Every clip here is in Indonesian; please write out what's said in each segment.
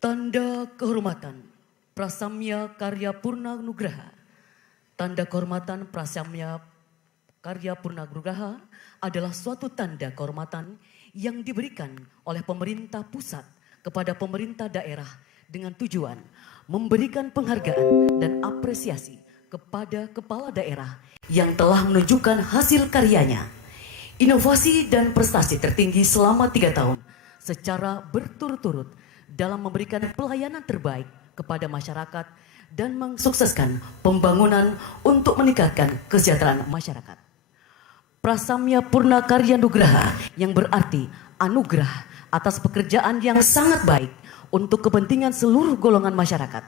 Tanda kehormatan Prasamya Karya Purna Nugraha. Tanda kehormatan Prasamya Karya Purna Nugraha adalah suatu tanda kehormatan yang diberikan oleh pemerintah pusat kepada pemerintah daerah dengan tujuan memberikan penghargaan dan apresiasi kepada kepala daerah yang telah menunjukkan hasil karyanya, inovasi dan prestasi tertinggi selama 3 tahun secara berturut-turut dalam memberikan pelayanan terbaik kepada masyarakat dan mensukseskan pembangunan untuk meningkatkan kesejahteraan masyarakat. Prasamya Purna Karya Nugraha yang berarti anugerah atas pekerjaan yang sangat baik untuk kepentingan seluruh golongan masyarakat,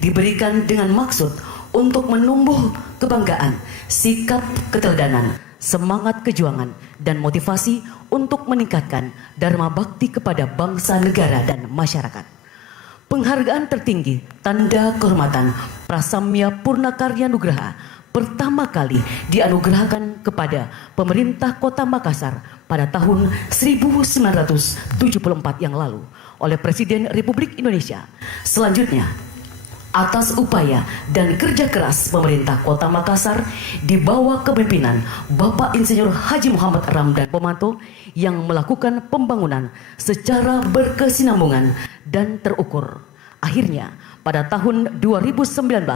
diberikan dengan maksud untuk menumbuh kebanggaan, sikap keteladanan, semangat kejuangan, dan motivasi untuk meningkatkan dharma bakti kepada bangsa, negara, dan masyarakat. Penghargaan tertinggi Tanda Kehormatan Prasamya Purna Karya Nugraha pertama kali dianugerahkan kepada pemerintah Kota Makassar pada tahun 1974 yang lalu oleh Presiden Republik Indonesia. Selanjutnya, atas upaya dan kerja keras pemerintah Kota Makassar di bawah kepemimpinan Bapak Insinyur Haji Muhammad Ramdan Pomanto yang melakukan pembangunan secara berkesinambungan dan terukur. Akhirnya, pada tahun 2019,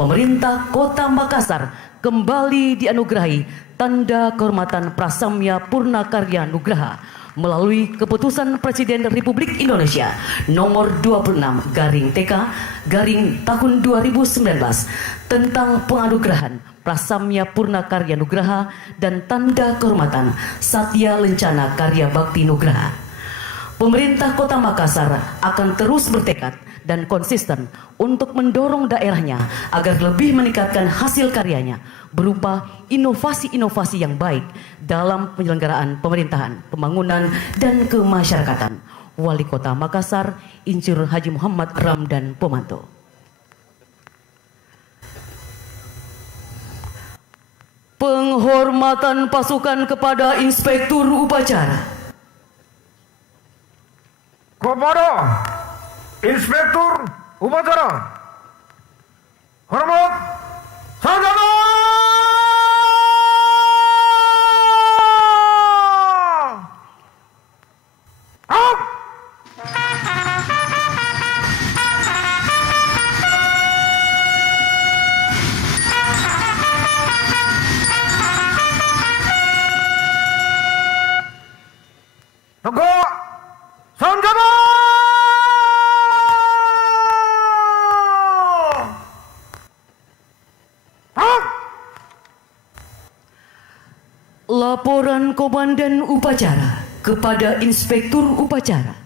pemerintah Kota Makassar kembali dianugerahi Tanda Kehormatan Prasamya Purna Karya Nugraha melalui keputusan Presiden Republik Indonesia nomor 26/TK tahun 2019 tentang penganugerahan Prasamya Purna Karya Nugraha dan Tanda Kehormatan Satya Lencana Karya Bakti Nugraha. Pemerintah Kota Makassar akan terus bertekad dan konsisten untuk mendorong daerahnya agar lebih meningkatkan hasil karyanya berupa inovasi-inovasi yang baik dalam penyelenggaraan pemerintahan, pembangunan, dan kemasyarakatan. Wali Kota Makassar, Insinyur Haji Muhammad Ramdan Pomanto. Penghormatan pasukan kepada Inspektur Upacara. Kepada Inspektur Upacara, hormat sarjana. Tegak sarjana. Laporan Komandan Upacara kepada Inspektur Upacara.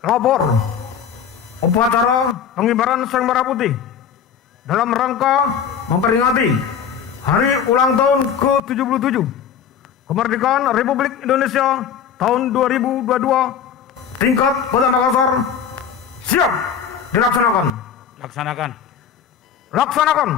Lapor upacara pengibaran sang merah putih dalam rangka memperingati hari ulang tahun ke-77 kemerdekaan Republik Indonesia tahun 2022 tingkat Kota Makassar siap dilaksanakan. Laksanakan.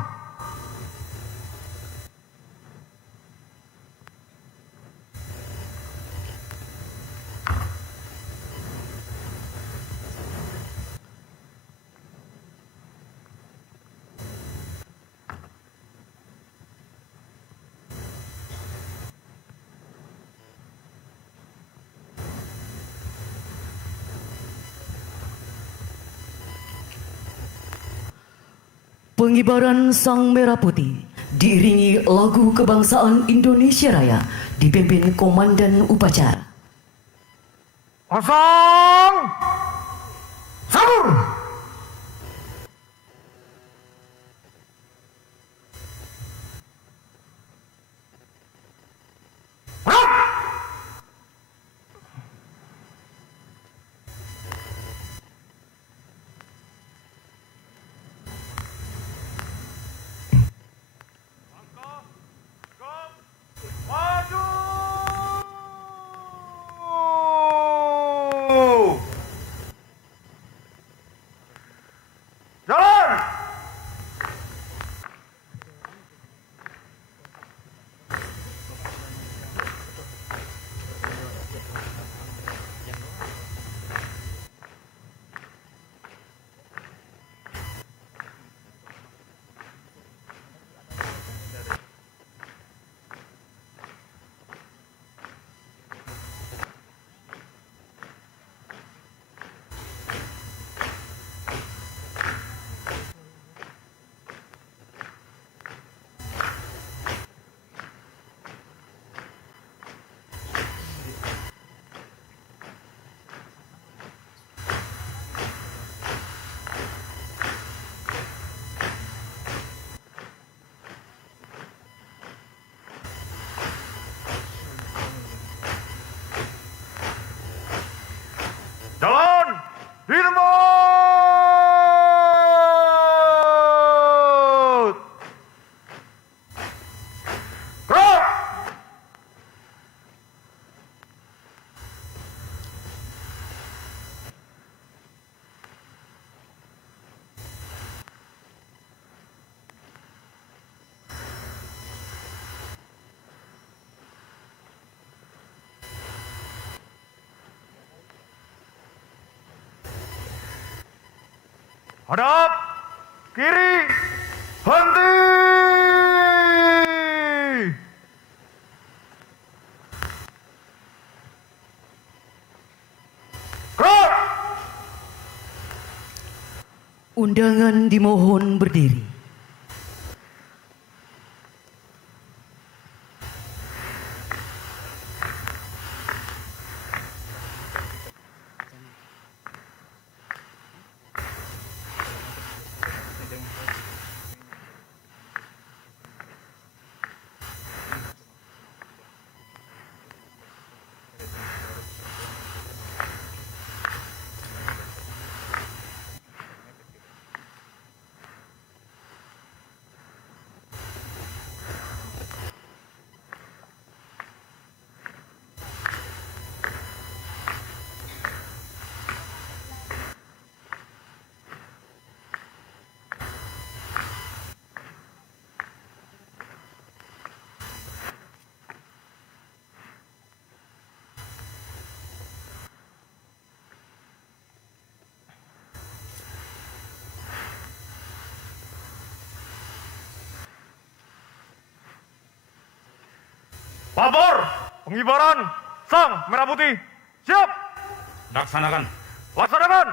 Pengibaran Sang Merah Putih diiringi lagu kebangsaan Indonesia Raya dipimpin Komandan Upacara. Kosong sabur. Hadap, kiri, henti. Gerak. Undangan dimohon berdiri. Pabor, pengibaran sang merah putih. Siap. Laksanakan. Laksanakan.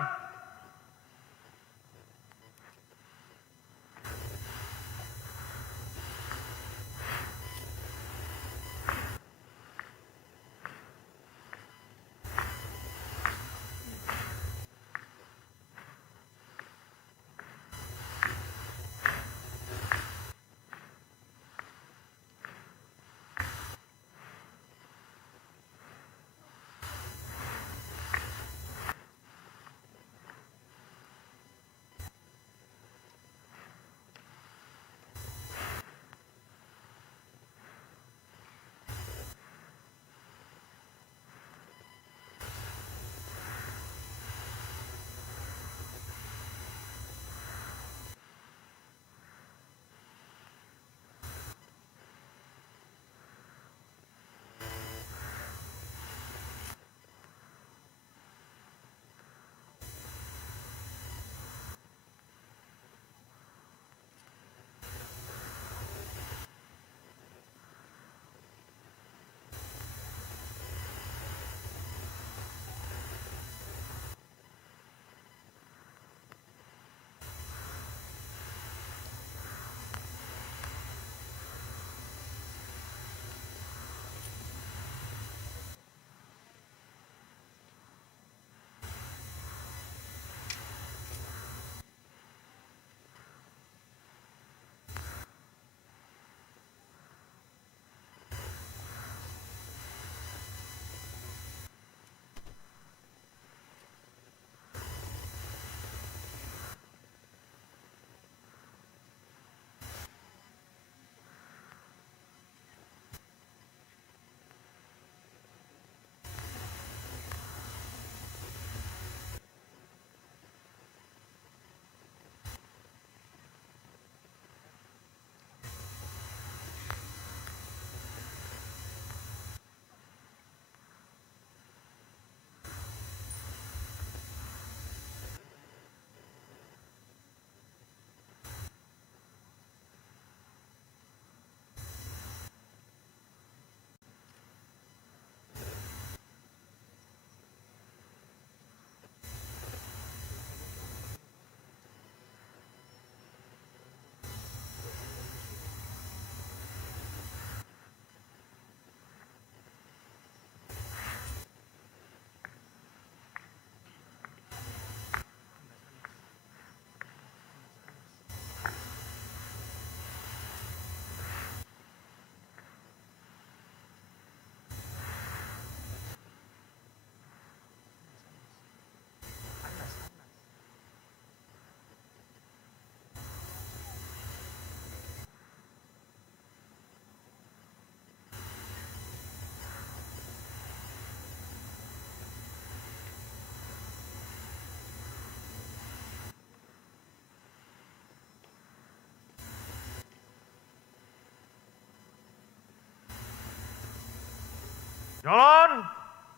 Jalan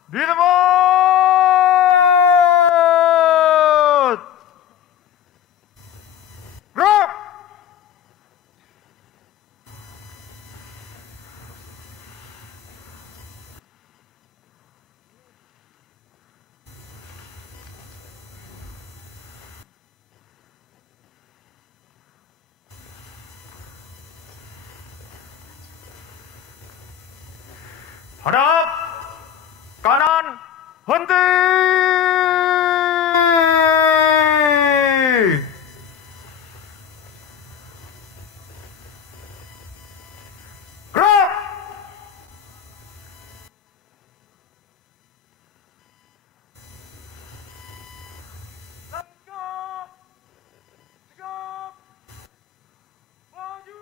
di tempat. Hadap. Kanan. Henti. Gerak. Langkah. Sigap. Maju.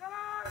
Jalan.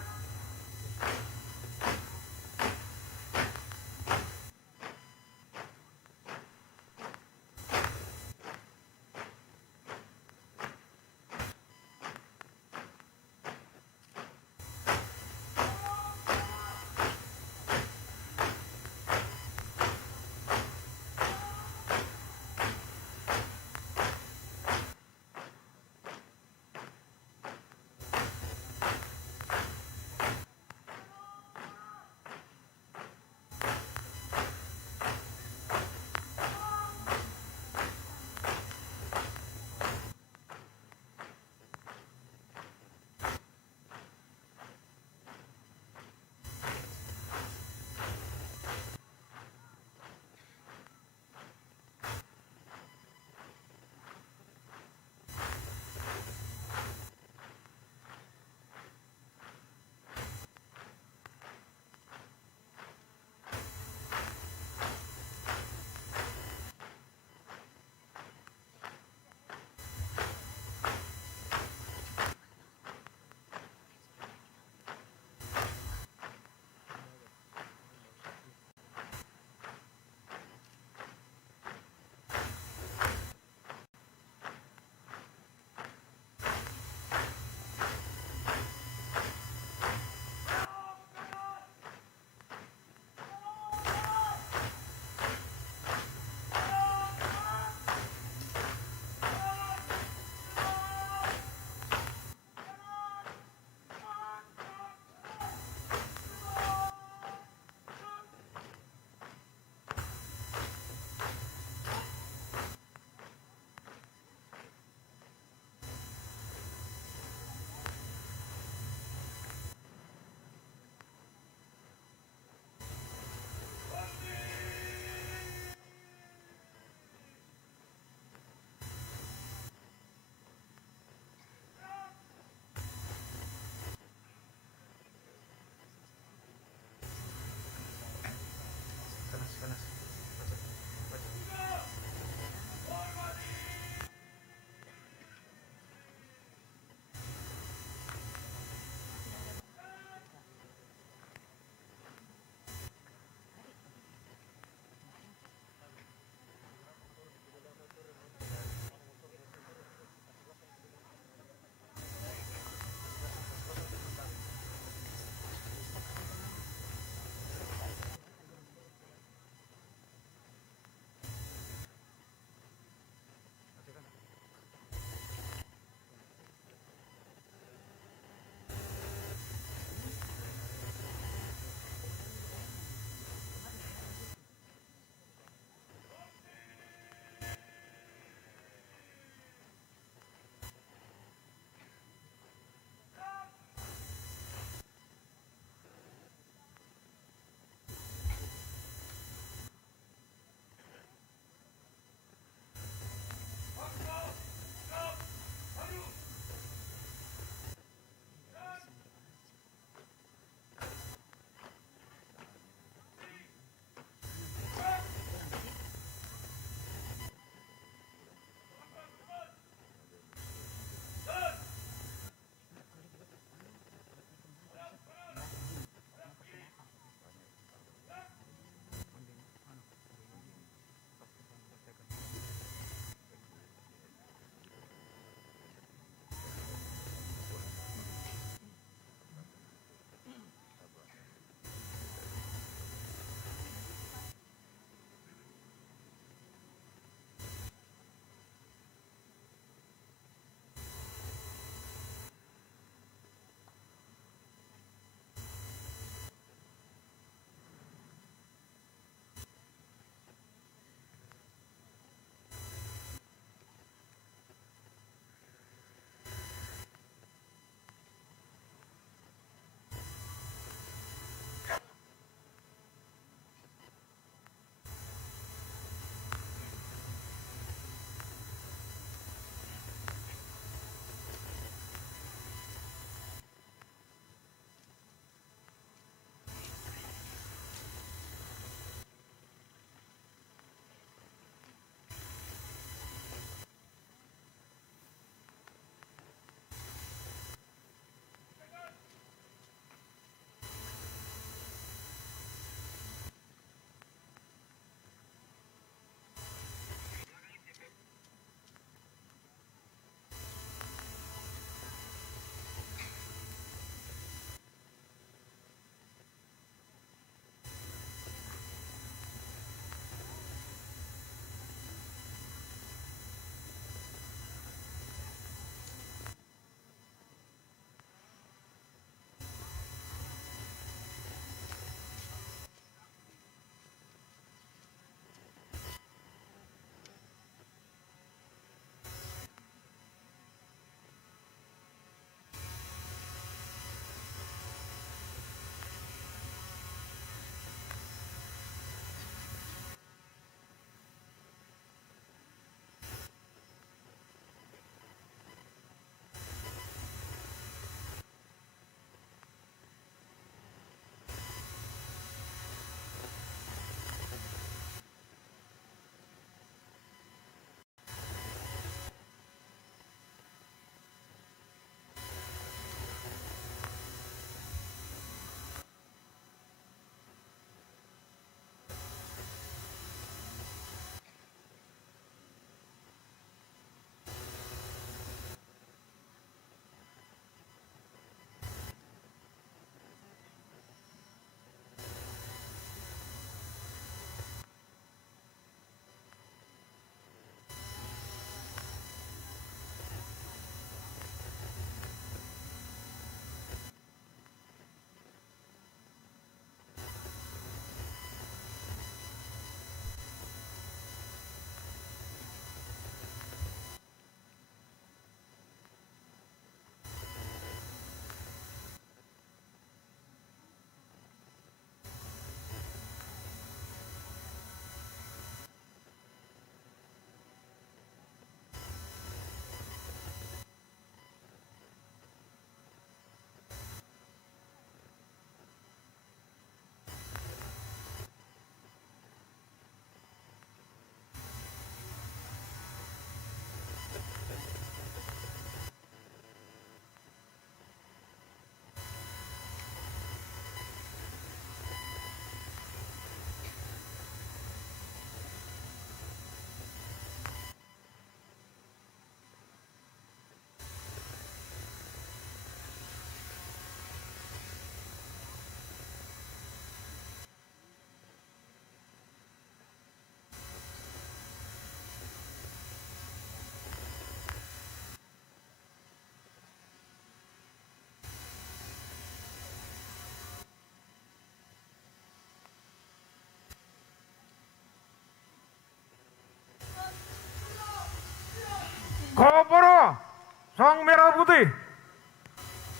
Putih.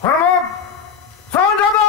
Hormat senjata.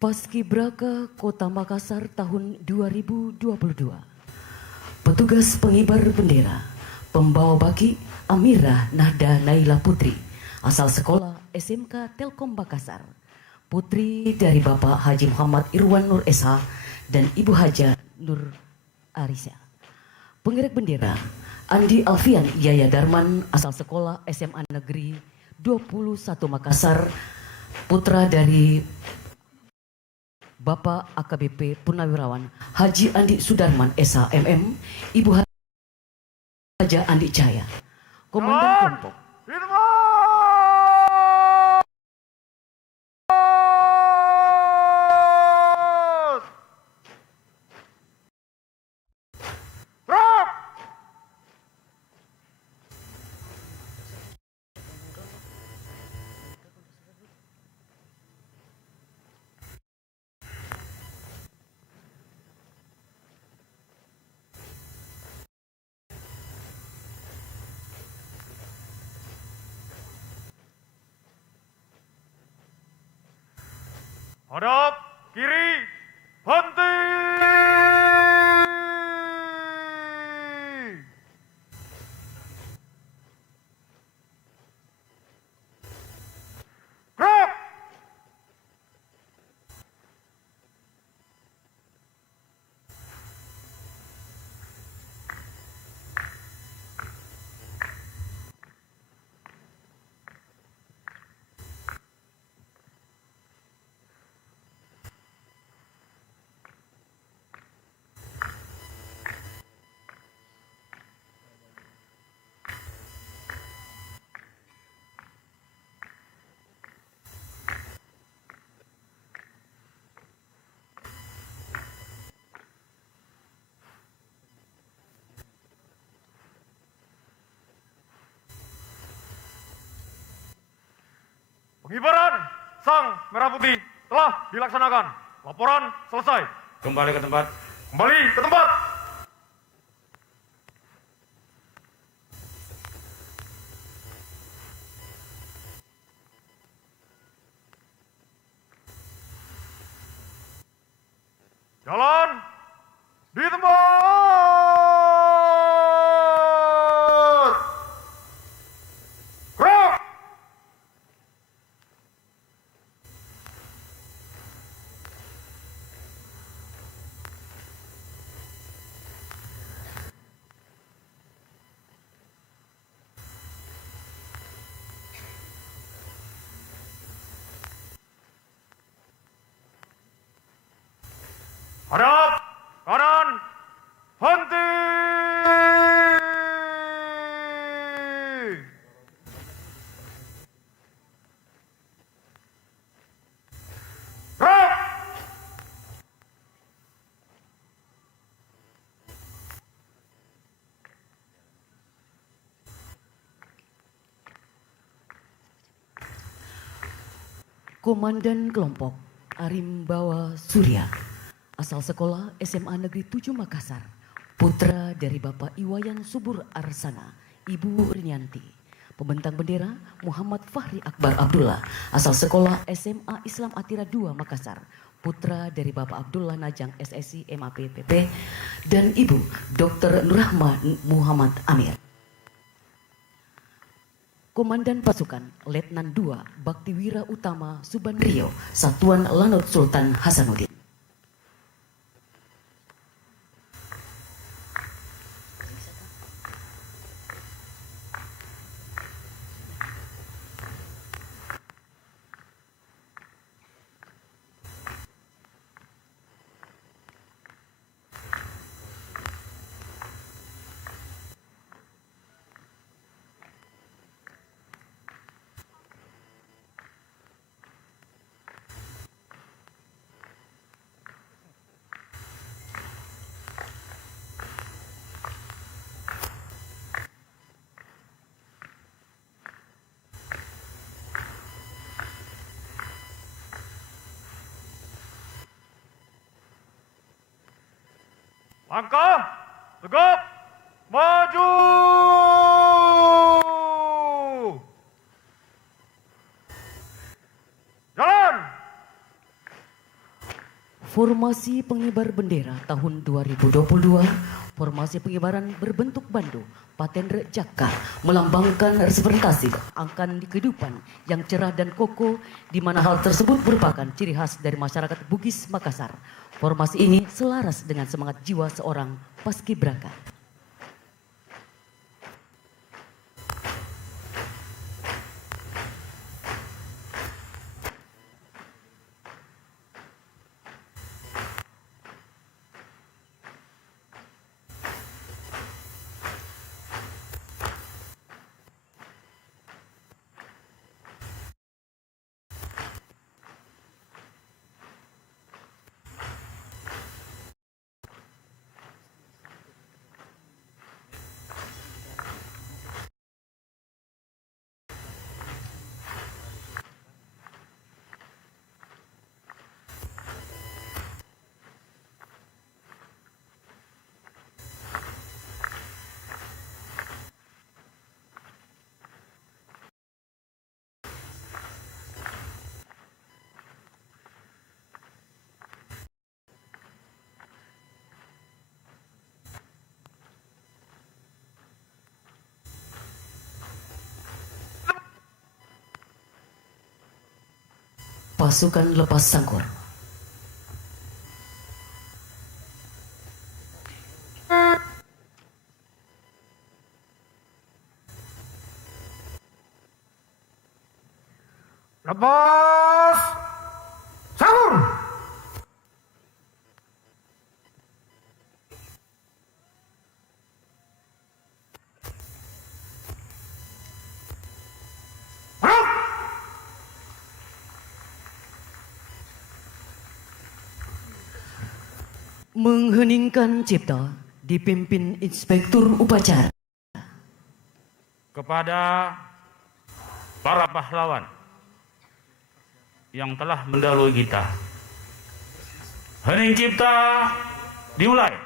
Paskibraka Kota Makassar tahun 2022. Petugas pengibar bendera, pembawa baki Amirah Nahda Naila Putri, asal sekolah SMK Telkom Makassar. Putri dari Bapak Haji Muhammad Irwan Nur SH dan Ibu Haja Nur Arisa. Pengerek bendera Andi Alfian Yaya Darman, asal sekolah SMA Negeri 21 Makassar, putra dari Bapak AKBP Purnawirawan Haji Andi Sudarman SH MM, Ibu Haja Andi Cahaya. Komandan kelompok. Hadap kiri, henti. Gerak. Pengibaran sang merah putih telah dilaksanakan. Laporan selesai. Kembali ke tempat. Kembali ke tempat. Jalan di tempat. Gerak. Hadap kanan, henti. Gerak. Komandan kelompok Arimbawa Surya, asal sekolah SMA Negeri 7 Makassar, putra dari Bapak Iwayan Subur Arsana, Ibu Rinianti. Pembentang bendera Muhammad Fahri Akbar Abdullah, asal sekolah SMA Islam Atira 2 Makassar, putra dari Bapak Abdullah Najang SSI MAPPP dan Ibu Dr. Nurrahma Muhammad Amir. Komandan Pasukan Letnan II Baktiwira Utama Subandrio, Satuan Lanut Sultan Hasanuddin. Langkah tegap maju. Jalan. Formasi pengibar bendera tahun 2022, formasi pengibaran berbentuk bandu, paten jaka, melambangkan representasi angkan kehidupan yang cerah dan kokoh, di mana hal tersebut merupakan ciri khas dari masyarakat Bugis Makassar. Formasi ini selaras dengan semangat jiwa seorang paskibraka. Pasukan lepas sangkur. Lepas sangkur. Mengheningkan cipta dipimpin Inspektur Upacara. Kepada para pahlawan yang telah mendahului kita, hening cipta dimulai.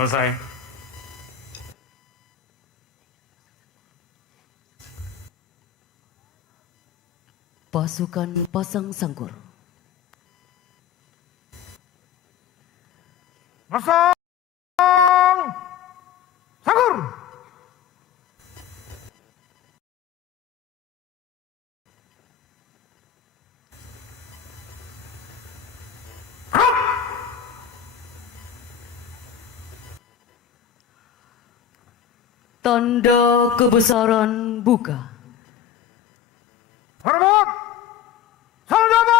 Selesai. Pasukan pasang sangkur. Pasang sangkur. Tanda kebesaran buka. Hormat saudara.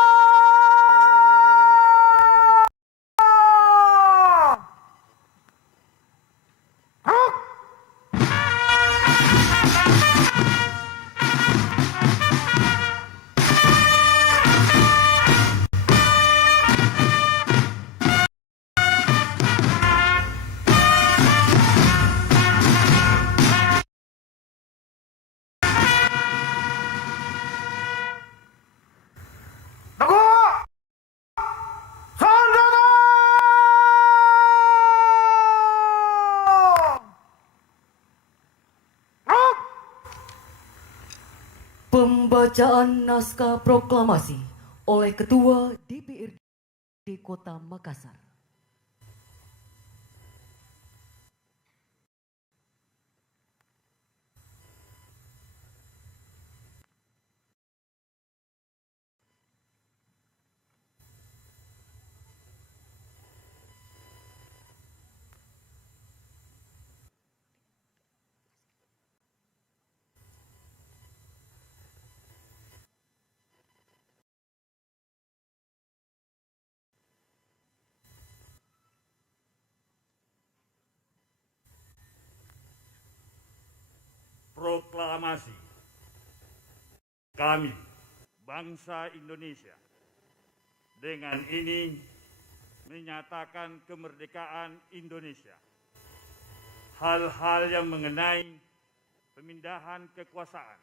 Pembacaan naskah proklamasi oleh Ketua DPRD Kota Makassar. Proklamasi kami, bangsa Indonesia, dengan ini menyatakan kemerdekaan Indonesia. Hal-hal yang mengenai pemindahan kekuasaan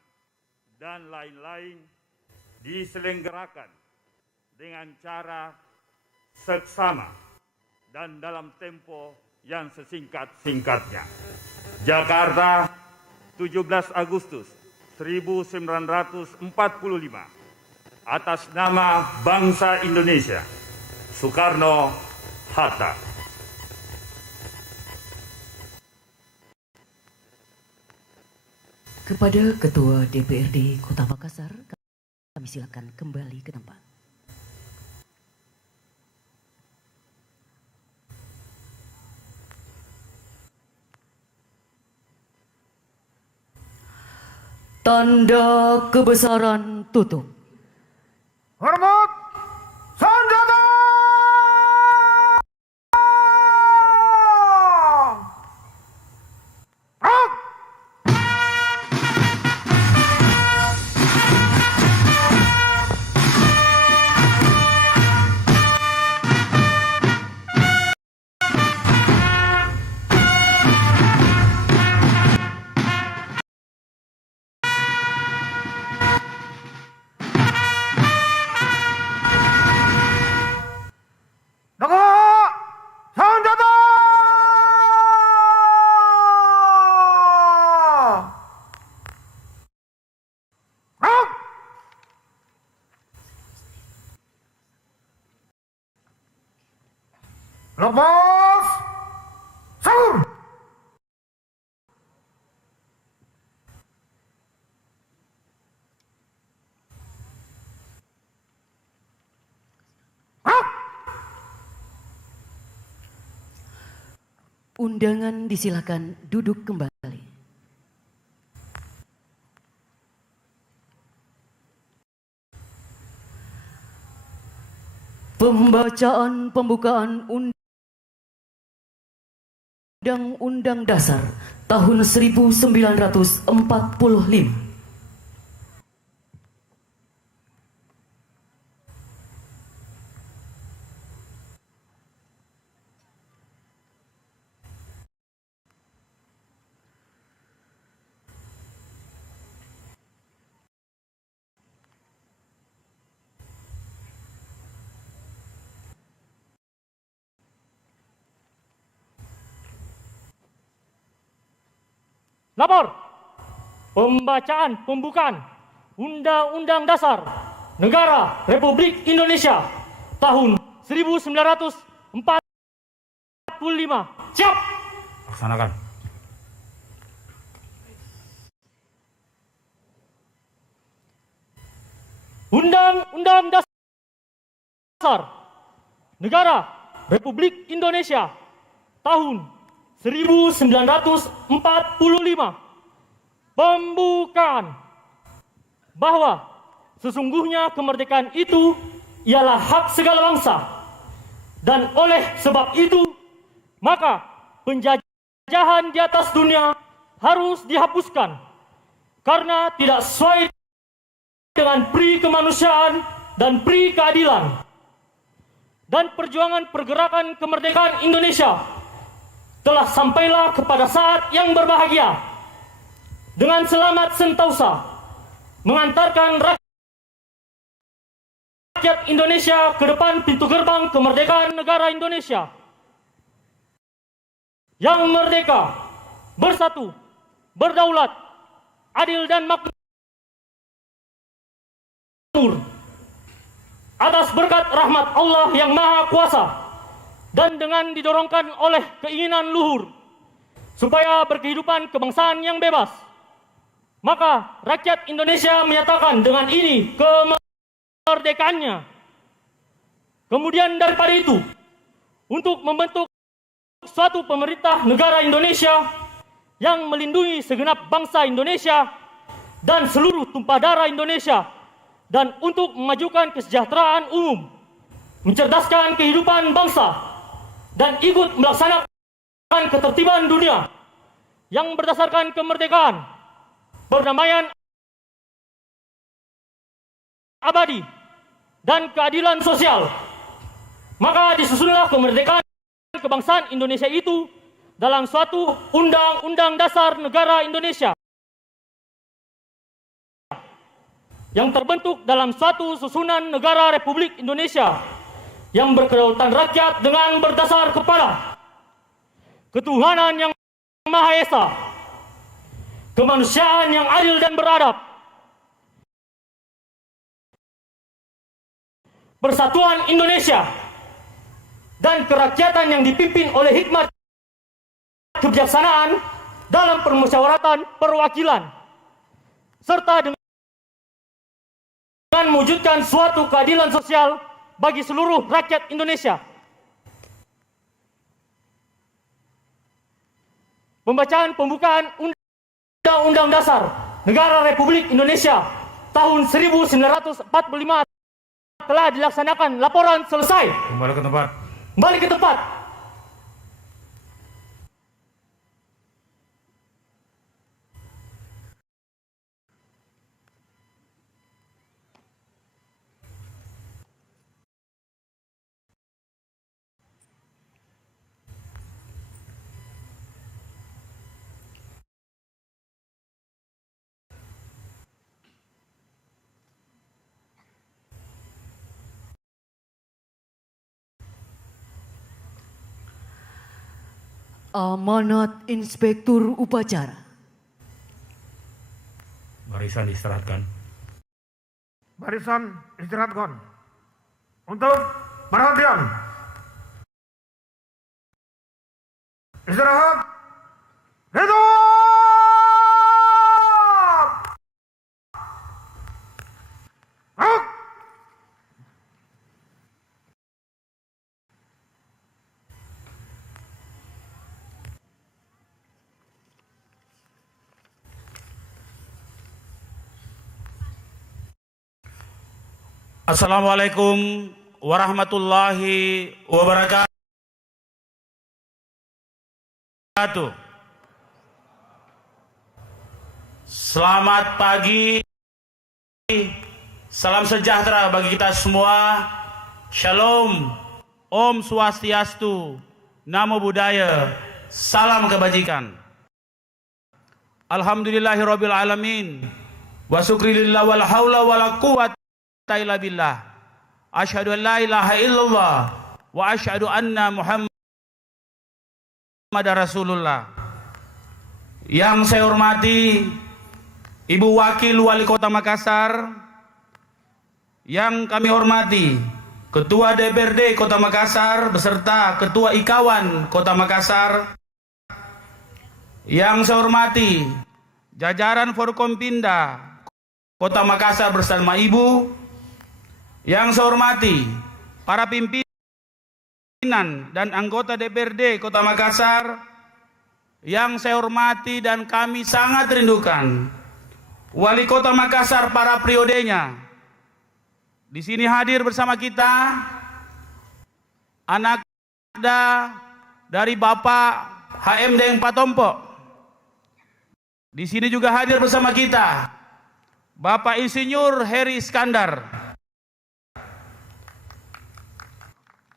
dan lain-lain diselenggarakan dengan cara seksama dan dalam tempo yang sesingkat-singkatnya. Jakarta, 17 Agustus 1945, atas nama bangsa Indonesia, Soekarno-Hatta. Kepada Ketua DPRD Kota Makassar, kami silakan kembali ke tempat. Tanda kebesaran tutup. Hormat senjata! Gerak! Negara senjata! Gerak! Lepas sahur! Gerak! Undangan disilakan duduk kembali. Pembacaan pembukaan Undang-Undang Dasar tahun 1945. Lapor. Pembacaan pembukaan Undang-Undang Dasar Negara Republik Indonesia tahun 1945. Siap. Laksanakan. Undang-Undang Dasar Negara Republik Indonesia tahun 1945. Pembukaan bahwa sesungguhnya kemerdekaan itu ialah hak segala bangsa, dan oleh sebab itu maka penjajahan di atas dunia harus dihapuskan karena tidak sesuai dengan pri kemanusiaan dan pri keadilan. Dan perjuangan pergerakan kemerdekaan Indonesia telah sampailah kepada saat yang berbahagia dengan selamat sentosa mengantarkan rakyat Indonesia ke depan pintu gerbang kemerdekaan negara Indonesia yang merdeka, bersatu, berdaulat, adil dan makmur. atas berkat rahmat Allah yang Maha Kuasa dan dengan didorongkan oleh keinginan luhur supaya berkehidupan kebangsaan yang bebas, maka rakyat Indonesia menyatakan dengan ini kemerdekaannya. Kemudian daripada itu, untuk membentuk suatu pemerintah negara Indonesia yang melindungi segenap bangsa Indonesia dan seluruh tumpah darah Indonesia, dan untuk memajukan kesejahteraan umum, mencerdaskan kehidupan bangsa, dan ikut melaksanakan ketertiban dunia yang berdasarkan kemerdekaan, perdamaian abadi, dan keadilan sosial. Maka disusunlah kemerdekaan kebangsaan Indonesia itu dalam suatu Undang-Undang Dasar Negara Indonesia yang terbentuk dalam suatu susunan negara Republik Indonesia yang berkedaulatan rakyat dengan berdasar kepada ketuhanan yang Maha Esa, kemanusiaan yang adil dan beradab, persatuan Indonesia, dan kerakyatan yang dipimpin oleh hikmat kebijaksanaan dalam permusyawaratan perwakilan, serta dengan mewujudkan suatu keadilan sosial bagi seluruh rakyat Indonesia. Pembacaan pembukaan Undang-Undang Dasar Negara Republik Indonesia tahun 1945 telah dilaksanakan. Laporan selesai. Kembali ke tempat. Kembali ke tempat. Amanat Inspektur Upacara. Barisan istirahatkan. Barisan istirahatkan. Untuk perhatian. Istirahat. Hidup! Out! Assalamualaikum warahmatullahi wabarakatuh. Selamat pagi. Salam sejahtera bagi kita semua. Shalom. Om Swastiastu. Namo Buddhaya. Salam kebajikan. Alhamdulillahirabbil alamin. Wa syukrilillah wal haula wala quwwata illa billah. Asyhadu an la ilaha illallah wa asyhadu anna Muhammadar Rasulullah. Yang saya hormati Ibu Wakil Wali Kota Makassar, yang kami hormati Ketua DPRD Kota Makassar beserta Ketua Ikawan Kota Makassar, yang saya hormati jajaran Forkompinda Kota Makassar bersama Ibu, yang saya hormati para pimpinan dan anggota DPRD Kota Makassar, yang saya hormati dan kami sangat rindukan Wali Kota Makassar para periodenya. Di sini hadir bersama kita anak dari Bapak HMD Pak Tompo. Di sini juga hadir bersama kita Bapak Insinyur Heri Iskandar.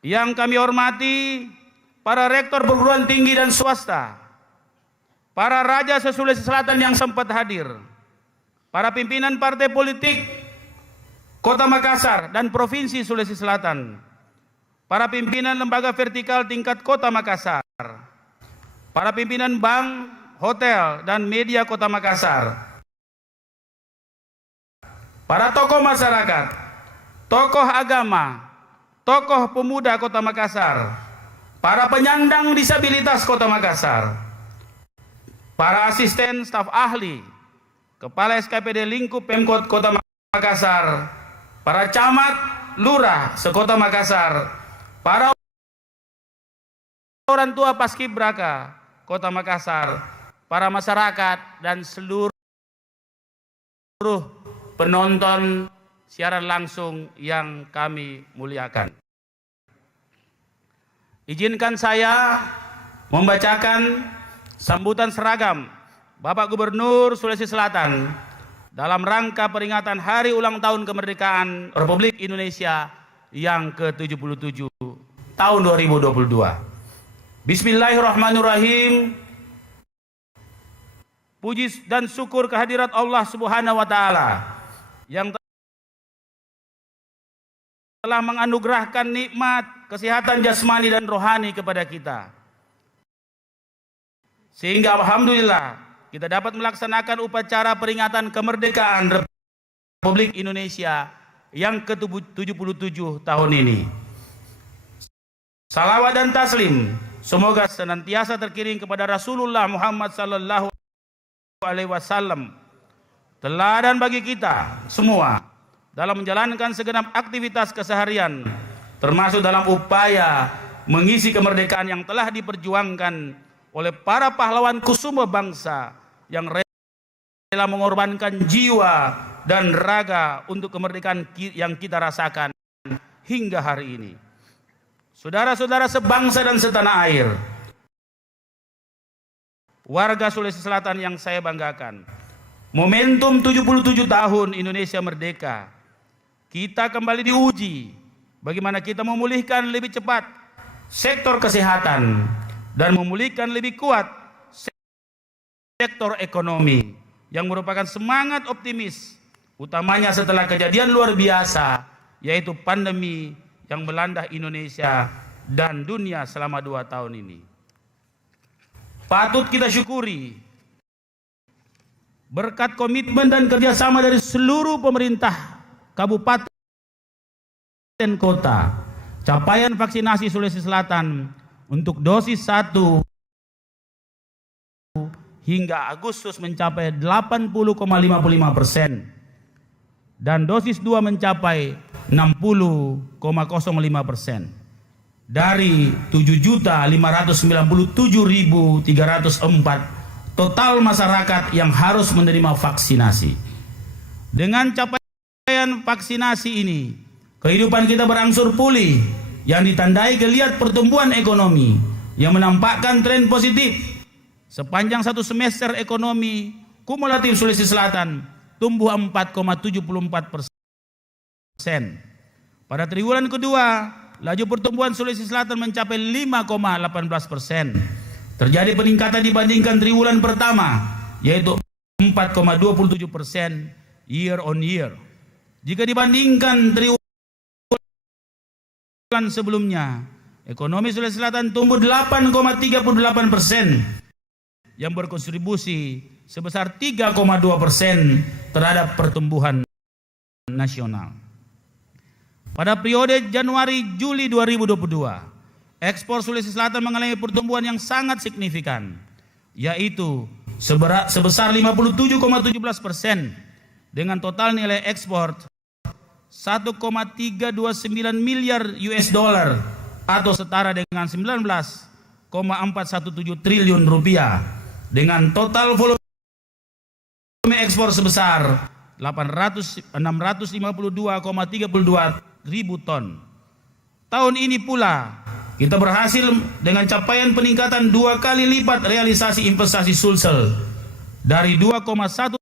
Yang kami hormati para rektor perguruan tinggi dan swasta, para raja se-Sulawesi Selatan yang sempat hadir, para pimpinan partai politik Kota Makassar dan Provinsi Sulawesi Selatan, para pimpinan lembaga vertikal tingkat Kota Makassar, para pimpinan bank, hotel, dan media Kota Makassar, para tokoh masyarakat, tokoh agama, tokoh pemuda Kota Makassar, para penyandang disabilitas Kota Makassar, para asisten staf ahli, kepala SKPD lingkup Pemkot Kota Makassar, para camat, lurah sekota Makassar, para orang tua paskibraka Kota Makassar, para masyarakat dan seluruh penonton siaran langsung yang kami muliakan. Izinkan saya membacakan sambutan seragam Bapak Gubernur Sulawesi Selatan dalam rangka peringatan Hari Ulang Tahun Kemerdekaan Republik Indonesia yang ke-77 tahun 2022. Bismillahirrahmanirrahim. Puji dan syukur kehadirat Allah Subhanahu wa taala yang telah menganugerahkan nikmat kesehatan jasmani dan rohani kepada kita. Sehingga alhamdulillah kita dapat melaksanakan upacara peringatan kemerdekaan Republik Indonesia yang ke-77 tahun ini. Salawat dan taslim semoga senantiasa terkirim kepada Rasulullah Muhammad sallallahu alaihi wasallam, teladan bagi kita semua dalam menjalankan segenap aktivitas keseharian, termasuk dalam upaya mengisi kemerdekaan yang telah diperjuangkan oleh para pahlawan kusuma bangsa yang rela mengorbankan jiwa dan raga untuk kemerdekaan yang kita rasakan hingga hari ini. Saudara-saudara sebangsa dan setanah air, warga Sulawesi Selatan yang saya banggakan, momentum 77 tahun Indonesia merdeka, kita kembali diuji bagaimana kita memulihkan lebih cepat sektor kesehatan dan memulihkan lebih kuat sektor ekonomi yang merupakan semangat optimis, utamanya setelah kejadian luar biasa yaitu pandemi yang melanda Indonesia dan dunia selama 2 tahun ini. Patut kita syukuri berkat komitmen dan kerjasama dari seluruh pemerintah kabupaten kota, capaian vaksinasi Sulawesi Selatan untuk dosis 1 hingga Agustus mencapai 80,55% dan dosis 2 mencapai 60,05%. Dari 7.597.304 total masyarakat yang harus menerima vaksinasi. Dengan capaian vaksinasi ini, kehidupan kita berangsur pulih yang ditandai geliat pertumbuhan ekonomi yang menampakkan tren positif. Sepanjang 1 semester ekonomi kumulatif Sulawesi Selatan tumbuh 4,74%. Pada triwulan kedua, laju pertumbuhan Sulawesi Selatan mencapai 5,18%. Terjadi peningkatan dibandingkan triwulan pertama, yaitu 4,27% year on year. Jika dibandingkan triwulan sebelumnya, ekonomi Sulawesi Selatan tumbuh 8,38% yang berkontribusi sebesar 3,2% terhadap pertumbuhan nasional. Pada periode Januari-Juli 2022, ekspor Sulawesi Selatan mengalami pertumbuhan yang sangat signifikan, yaitu sebesar 57,17% dengan total nilai ekspor 1,329 miliar US dollar atau setara dengan 19,417 triliun rupiah dengan total volume ekspor sebesar 652,32 ribu ton. Tahun ini pula kita berhasil dengan capaian peningkatan 2 kali lipat realisasi investasi Sulsel dari 2,1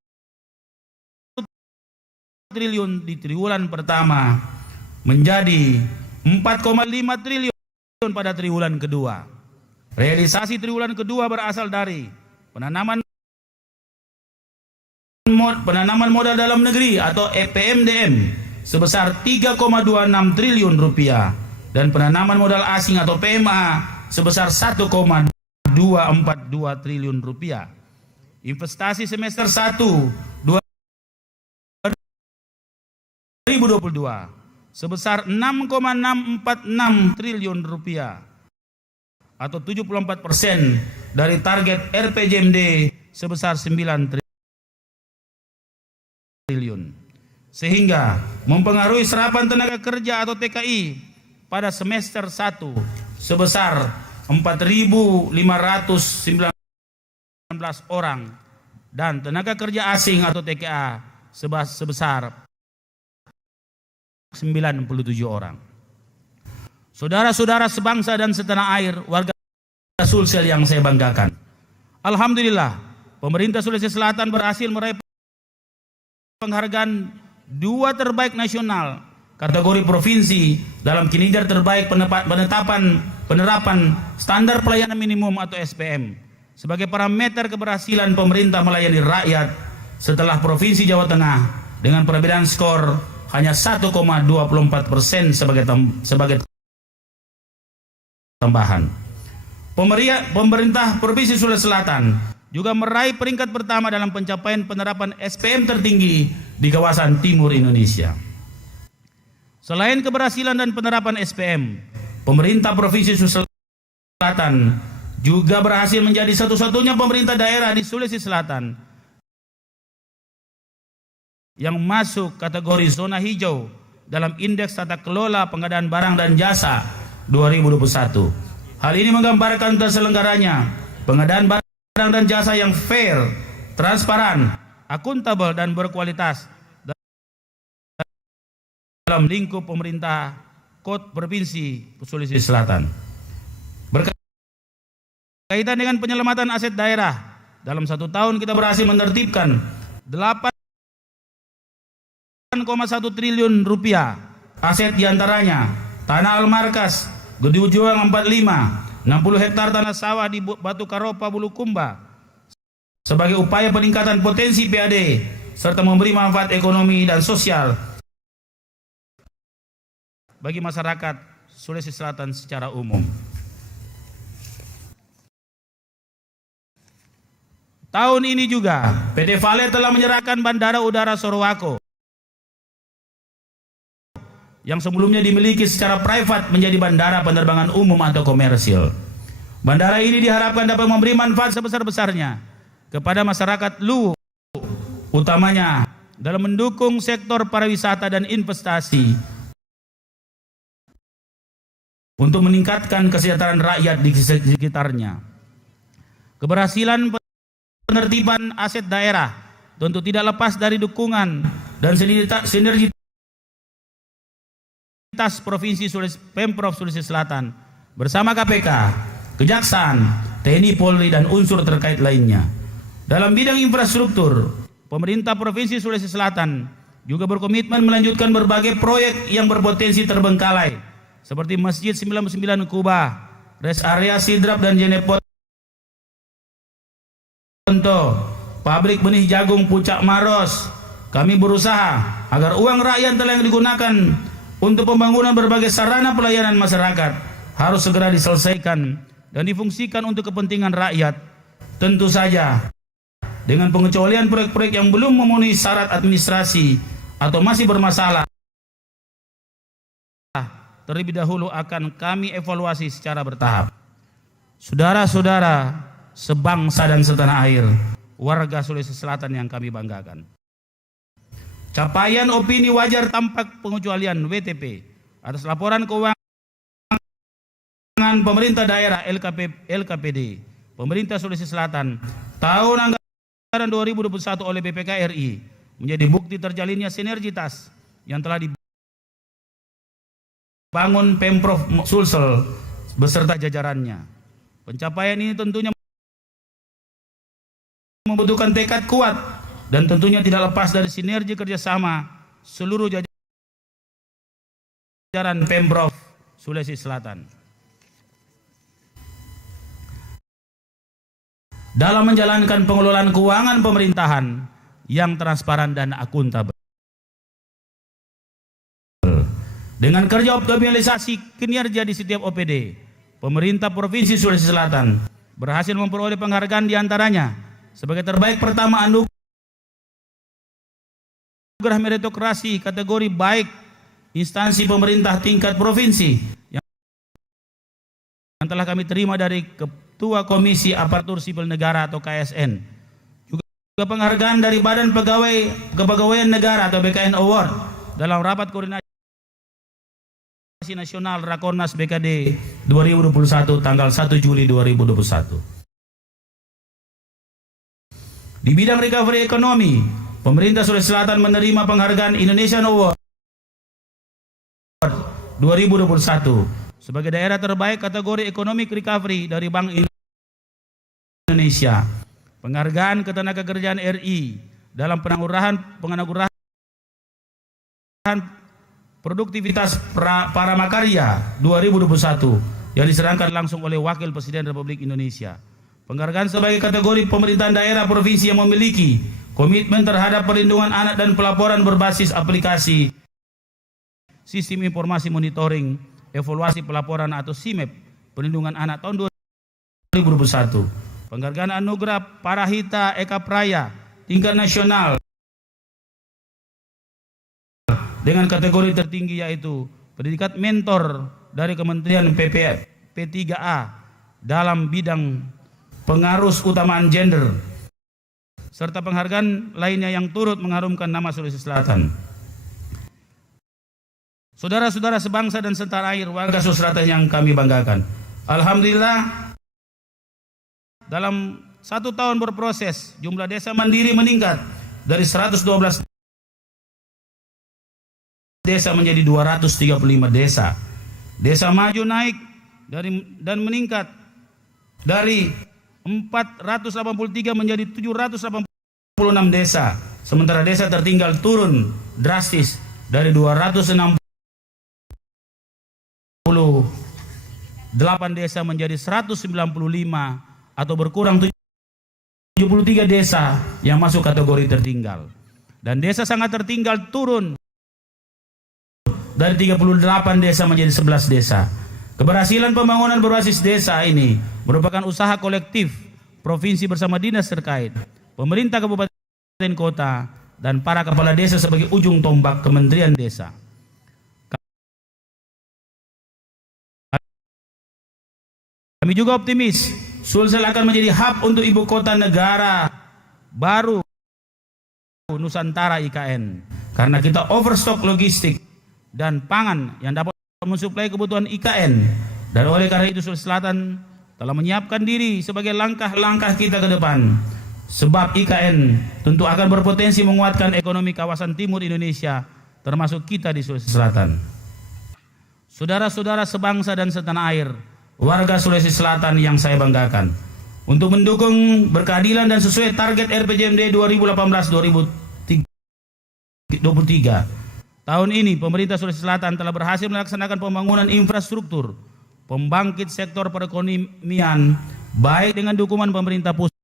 triliun di triwulan pertama menjadi 4,5 triliun pada triwulan kedua. Realisasi triwulan kedua berasal dari penanaman modal dalam negeri atau EPMDM sebesar 3,26 triliun rupiah dan penanaman modal asing atau PMA sebesar 1,242 triliun rupiah. Investasi semester 1 2022 sebesar 6,646 triliun rupiah atau 74% dari target RPJMD sebesar 9 triliun. Sehingga mempengaruhi serapan tenaga kerja atau TKI pada semester 1 sebesar 4.519 orang dan tenaga kerja asing atau TKA sebesar 97 orang. Saudara-saudara sebangsa dan setanah air, warga Sulsel yang saya banggakan. Alhamdulillah, pemerintah Sulawesi Selatan berhasil meraih penghargaan 2 terbaik nasional kategori provinsi dalam kinerja terbaik penerapan standar pelayanan minimum atau SPM sebagai parameter keberhasilan pemerintah melayani rakyat setelah Provinsi Jawa Tengah dengan perbedaan skor hanya 1,24% sebagai tambahan. Pemerintah Provinsi Sulawesi Selatan juga meraih peringkat pertama dalam pencapaian penerapan SPM tertinggi di kawasan timur Indonesia. Selain keberhasilan dan penerapan SPM, pemerintah Provinsi Sulawesi Selatan juga berhasil menjadi satu-satunya pemerintah daerah di Sulawesi Selatan yang masuk kategori zona hijau dalam Indeks Tata Kelola Pengadaan Barang dan Jasa 2021. Hal ini menggambarkan terselenggaranya pengadaan barang dan jasa yang fair, transparan, akuntabel dan berkualitas dalam lingkup pemerintah Provinsi Sulawesi Selatan. Berkaitan dengan penyelamatan aset daerah, dalam 1 tahun kita berhasil menertibkan 8,1 triliun rupiah aset diantaranya tanah Almarkas Gede Juang 45, 60 hektar tanah sawah di Batu Karopa Bulukumba sebagai upaya peningkatan potensi PAD serta memberi manfaat ekonomi dan sosial bagi masyarakat Sulawesi Selatan secara umum. Tahun ini juga PT Vale telah menyerahkan Bandara Udara Sorowako yang sebelumnya dimiliki secara privat menjadi bandara penerbangan umum atau komersil. Bandara ini diharapkan dapat memberi manfaat sebesar-besarnya kepada masyarakat Luwu, utamanya dalam mendukung sektor pariwisata dan investasi untuk meningkatkan kesejahteraan rakyat di sekitarnya. Keberhasilan penertiban aset daerah tentu tidak lepas dari dukungan dan sinergitas Provinsi Pemprov Sulawesi Selatan bersama KPK, Kejaksaan, TNI Polri dan unsur terkait lainnya. Dalam bidang infrastruktur, pemerintah Provinsi Sulawesi Selatan juga berkomitmen melanjutkan berbagai proyek yang berpotensi terbengkalai seperti Masjid 99 Kubah, Rest Area Sidrap dan Jeneponto, pabrik benih jagung Pucak Maros. Kami berusaha agar uang rakyat yang digunakan untuk pembangunan berbagai sarana pelayanan masyarakat harus segera diselesaikan dan difungsikan untuk kepentingan rakyat. Tentu saja dengan pengecualian proyek-proyek yang belum memenuhi syarat administrasi atau masih bermasalah, terlebih dahulu akan kami evaluasi secara bertahap. Saudara-saudara sebangsa dan setanah air, warga Sulawesi Selatan yang kami banggakan. Capaian opini wajar tampak pengecualian WTP atas laporan keuangan pemerintah daerah LKPD pemerintah Sulawesi Selatan tahun anggaran 2021 oleh BPK RI menjadi bukti terjalinnya sinergitas yang telah dibangun Pemprov Sulsel beserta jajarannya. Pencapaian ini tentunya membutuhkan tekad kuat dan tentunya tidak lepas dari sinergi kerjasama seluruh jajaran Pemprov Sulawesi Selatan dalam menjalankan pengelolaan keuangan pemerintahan yang transparan dan akuntabel. Dengan kerja optimalisasi kinerja di setiap OPD, pemerintah Provinsi Sulawesi Selatan berhasil memperoleh penghargaan diantaranya sebagai terbaik pertama anugerah meritokrasi kategori baik instansi pemerintah tingkat provinsi yang telah kami terima dari Ketua Komisi Aparatur Sipil Negara atau KSN. Juga penghargaan dari Badan Kepegawaian Negara atau BKN Award dalam rapat koordinasi nasional Rakornas BKD 2021 tanggal 1 Juli 2021. Di bidang recovery ekonomi, pemerintah Sulawesi Selatan menerima penghargaan Indonesian Award 2021 sebagai daerah terbaik kategori economic recovery dari Bank Indonesia. Penghargaan Ketenagakerjaan RI dalam penanggulangan produktivitas Paramakarya 2021 yang diserahkan langsung oleh Wakil Presiden Republik Indonesia. Penghargaan sebagai kategori pemerintahan daerah provinsi yang memiliki komitmen terhadap perlindungan anak dan pelaporan berbasis aplikasi Sistem Informasi Monitoring Evaluasi Pelaporan atau SIMEP Perlindungan Anak tahun 2021. Penghargaan Anugerah Parahita Eka Praya tingkat nasional dengan kategori tertinggi yaitu predikat mentor dari Kementerian P3A dalam bidang pengarus utamaan gender serta penghargaan lainnya yang turut mengharumkan nama Sulawesi Selatan. Saudara-saudara sebangsa dan setanah air warga Sulawesi Selatan yang kami banggakan, alhamdulillah dalam 1 tahun berproses jumlah desa mandiri meningkat dari 112 desa menjadi 235 desa. Desa maju naik dan meningkat dari 483 menjadi 786 desa. Sementara desa tertinggal turun drastis dari 268 desa menjadi 195 atau berkurang 73 desa yang masuk kategori tertinggal. Dan desa sangat tertinggal turun dari 38 desa menjadi 11 desa. Keberhasilan pembangunan berbasis desa ini merupakan usaha kolektif provinsi bersama dinas terkait, pemerintah kabupaten kota, dan para kepala desa sebagai ujung tombak Kementerian Desa. Kami juga optimis Sulsel akan menjadi hub untuk ibu kota negara baru Nusantara IKN karena kita overstock logistik dan pangan yang dapat mensuplai kebutuhan IKN. Dan oleh karena itu Sulawesi Selatan telah menyiapkan diri sebagai langkah-langkah kita ke depan. Sebab IKN tentu akan berpotensi menguatkan ekonomi kawasan timur Indonesia termasuk kita di Sulawesi Selatan. Saudara-saudara sebangsa dan setanah air, warga Sulawesi Selatan yang saya banggakan, untuk mendukung berkeadilan dan sesuai target RPJMD 2018-2023 tahun ini, pemerintah Sulawesi Selatan telah berhasil melaksanakan pembangunan infrastruktur pembangkit sektor perekonomian baik dengan dukungan pemerintah pusat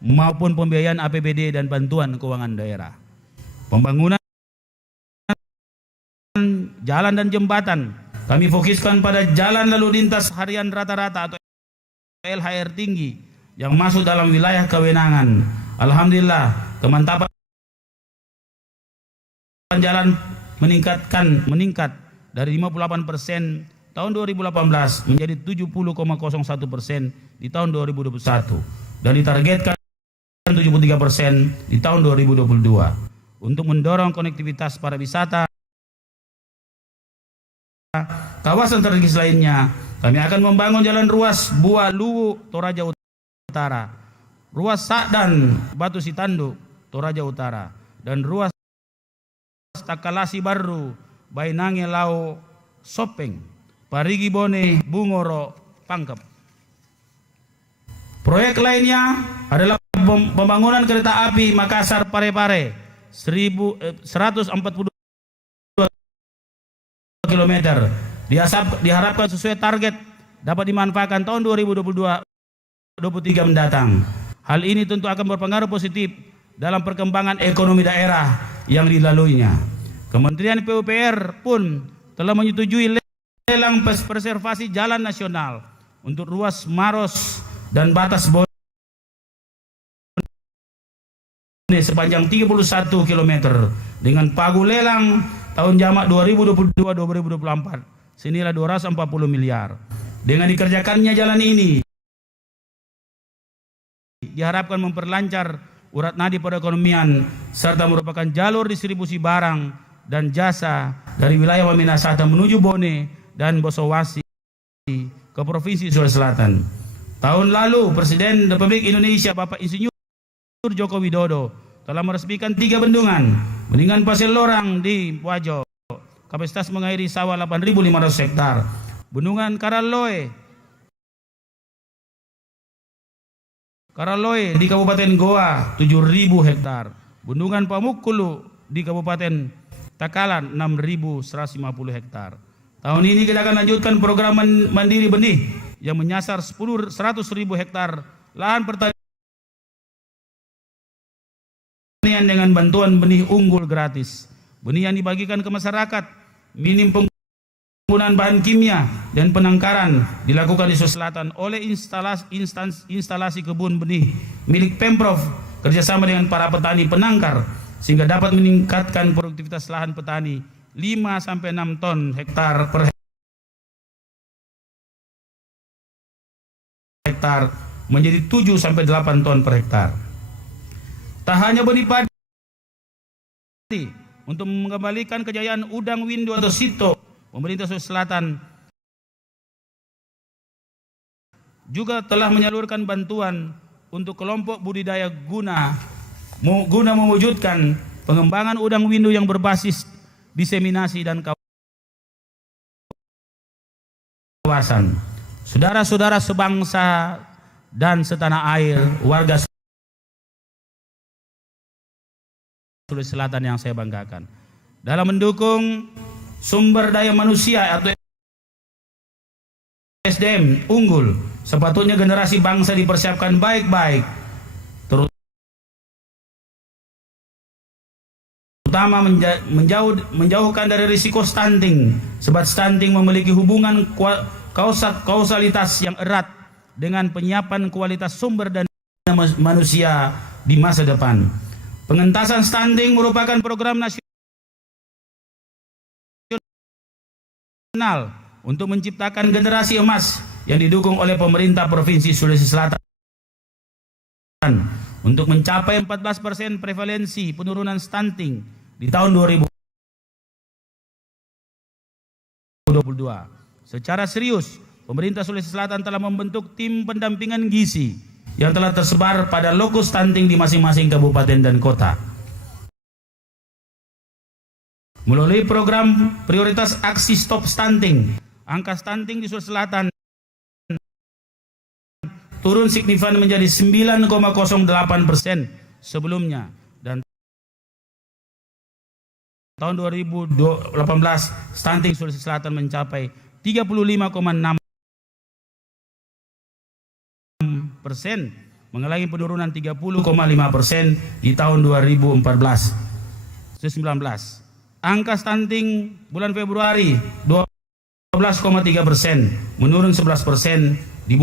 maupun pembiayaan APBD dan bantuan keuangan daerah. Pembangunan jalan dan jembatan kami fokuskan pada jalan lalu lintas harian rata-rata atau LHR tinggi yang masuk dalam wilayah kewenangan. Alhamdulillah, kemantapan jalan meningkat dari 58% tahun 2018 menjadi 70,01% di tahun 2021 dan ditargetkan 73% di tahun 2022 untuk mendorong konektivitas pariwisata kawasan strategis lainnya. Kami akan membangun jalan ruas Bua Luwu Toraja Utara, ruas Sakdan Batu Sitanduk Toraja Utara, dan ruas Takalasi Baru Bainange Lau Sopeng Parigi Bone Bungoro Pangkep. Proyek lainnya adalah pembangunan kereta api Makassar Parepare 142 km. Diharapkan sesuai target dapat dimanfaatkan tahun 2022-23 mendatang. Hal ini tentu akan berpengaruh positif dalam perkembangan ekonomi daerah yang dilaluinya. Kementerian PUPR pun telah menyetujui lelang preservasi jalan nasional untuk ruas Maros dan Batas Bone sepanjang 31 km dengan pagu lelang tahun jamak 2022-2024 senilai 240 miliar. Dengan dikerjakannya jalan ini diharapkan memperlancar urat nadi perekonomian serta merupakan jalur distribusi barang dan jasa dari wilayah Waminasata menuju Bone dan Bosowasi ke Provinsi Sulawesi Selatan. Tahun lalu Presiden Republik Indonesia Bapak Insinyur Joko Widodo telah meresmikan 3 bendungan. Bendungan Pasir Lorang di Wajo, kapasitas mengairi sawah 8.500 hektar. Bendungan Karaloe di Kabupaten Goa 7.000 hektar. Bendungan Pamukkulu di Kabupaten Takalan 6.150 hektar. Tahun ini kita akan lanjutkan program Mandiri Benih yang menyasar 100.000 hektar lahan pertanian dengan bantuan benih unggul gratis. Benih yang dibagikan ke masyarakat, minim penggunaan bahan kimia dan penangkaran dilakukan di Sulawesi Selatan oleh instalasi kebun benih milik Pemprov kerjasama dengan para petani penangkar sehingga dapat meningkatkan produktivitas lahan petani 5-6 ton hektar per hektar menjadi 7-8 ton per hektar. Tak hanya benih padi, untuk mengembalikan kejayaan udang windu atau sito, pemerintah Sulawesi Selatan juga telah menyalurkan bantuan untuk kelompok budidaya guna mewujudkan pengembangan udang windu yang berbasis diseminasi dan kawasan. Saudara-saudara sebangsa dan setanah air, warga Sulawesi Selatan yang saya banggakan, dalam mendukung sumber daya manusia atau SDM unggul, sepatutnya generasi bangsa dipersiapkan baik-baik, terutama menjauhkan dari risiko stunting, sebab stunting memiliki hubungan kausalitas yang erat dengan penyiapan kualitas sumber daya manusia di masa depan. Pengentasan stunting merupakan program nasional untuk menciptakan generasi emas yang didukung oleh pemerintah Provinsi Sulawesi Selatan untuk mencapai 14% prevalensi penurunan stunting di tahun 2022. Secara serius, pemerintah Sulawesi Selatan telah membentuk tim pendampingan gizi yang telah tersebar pada lokus stunting di masing-masing kabupaten dan kota. Melalui program prioritas aksi Stop Stunting, angka stunting di Sulawesi Selatan turun signifikan menjadi 9,08% sebelumnya, dan tahun 2018 stunting Sulawesi Selatan mencapai 35,6%, mengalami penurunan 30,5% di tahun 2019. Angka stunting bulan Februari 12,3%, menurun 11% di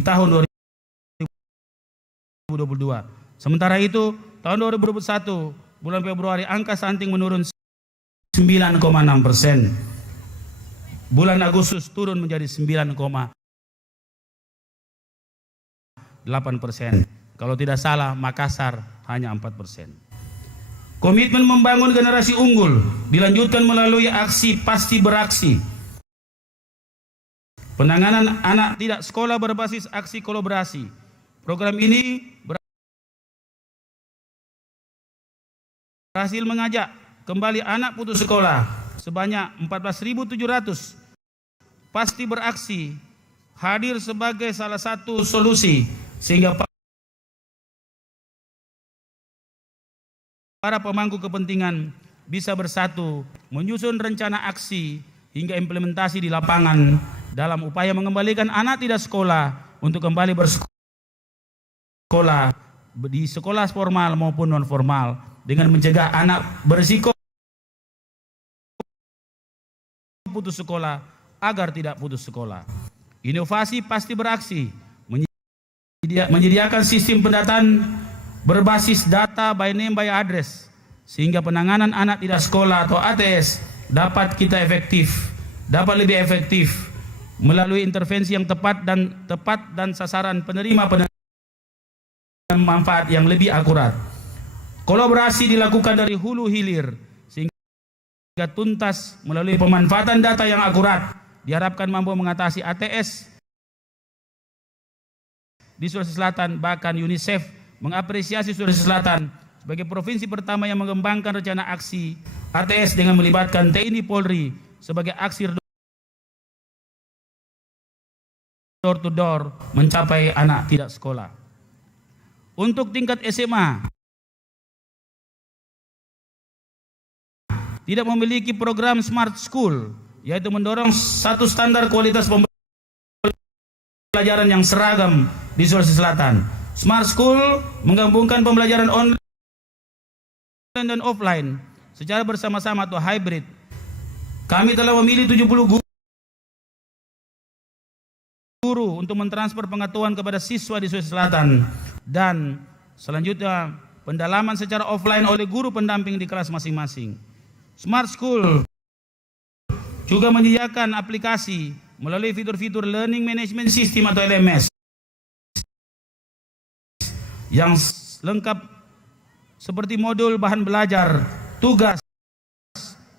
tahun 2022. Sementara itu, tahun 2021 bulan Februari angka stunting menurun 9,6%. Bulan Agustus turun menjadi 9,8%. Kalau tidak salah, Makassar hanya 4%. Komitmen membangun generasi unggul dilanjutkan melalui aksi Pasti Beraksi. Penanganan anak tidak sekolah berbasis aksi kolaborasi. Program ini berhasil mengajak kembali anak putus sekolah sebanyak 14.700. Pasti Beraksi hadir sebagai salah satu solusi sehingga para pemangku kepentingan bisa bersatu menyusun rencana aksi hingga implementasi di lapangan dalam upaya mengembalikan anak tidak sekolah untuk kembali bersekolah di sekolah formal maupun non formal, dengan mencegah anak berisiko putus sekolah agar tidak putus sekolah. Inovasi Pasti Beraksi menyediakan sistem pendataan berbasis data by name by address, sehingga penanganan anak tidak sekolah atau ATS dapat lebih efektif melalui intervensi yang tepat dan sasaran penerima manfaat yang lebih akurat. Kolaborasi dilakukan dari hulu hilir sehingga tuntas melalui pemanfaatan data yang akurat diharapkan mampu mengatasi ATS di Sulawesi Selatan. Bahkan UNICEF mengapresiasi Sulawesi Selatan sebagai provinsi pertama yang mengembangkan rencana aksi ATS dengan melibatkan TNI Polri sebagai aksi door to door mencapai anak tidak sekolah. Untuk tingkat SMA tidak memiliki program Smart School, yaitu mendorong satu standar kualitas pembelajaran yang seragam di Sulawesi Selatan. Smart School menggabungkan pembelajaran online dan offline secara bersama-sama atau hybrid. Kami telah memilih 70 guru untuk mentransfer pengetahuan kepada siswa di Sulawesi Selatan, dan selanjutnya pendalaman secara offline oleh guru pendamping di kelas masing-masing. Smart School juga menyediakan aplikasi melalui fitur-fitur Learning Management System atau LMS yang lengkap seperti modul bahan belajar, tugas,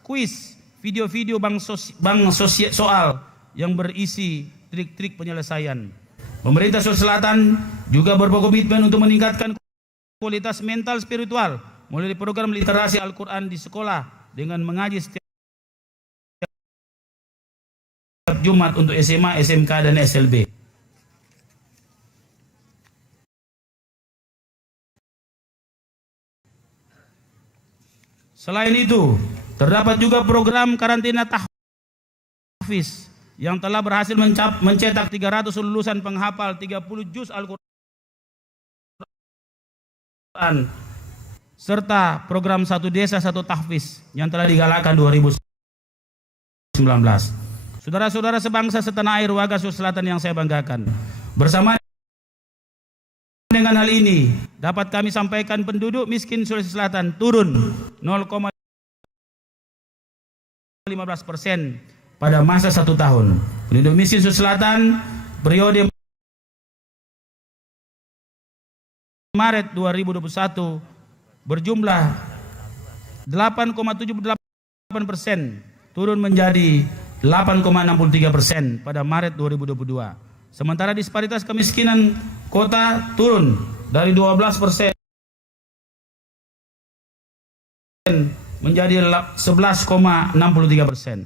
kuis, video-video bank soal yang berisi trik-trik penyelesaian. Pemerintah Sulawesi Selatan juga berkomitmen untuk meningkatkan kualitas mental spiritual melalui program literasi Al-Quran di sekolah dengan mengaji setiap Jumat untuk SMA, SMK, dan SLB. Selain itu, terdapat juga program karantina tahfiz yang telah berhasil mencetak 300 lulusan penghafal 30 juz Al-Quran, serta program Satu Desa Satu Tahfiz yang telah digalakkan 2019. Saudara-saudara sebangsa setanah air warga Sulawesi Selatan yang saya banggakan, bersama dengan hal ini dapat kami sampaikan penduduk miskin Sulawesi Selatan turun 0,15% pada masa 1 tahun. Penduduk miskin Sulawesi Selatan periode Maret 2021 berjumlah 8,78%, turun menjadi 8,63% pada Maret 2022. Sementara disparitas kemiskinan kota turun dari 12% menjadi 11,63%.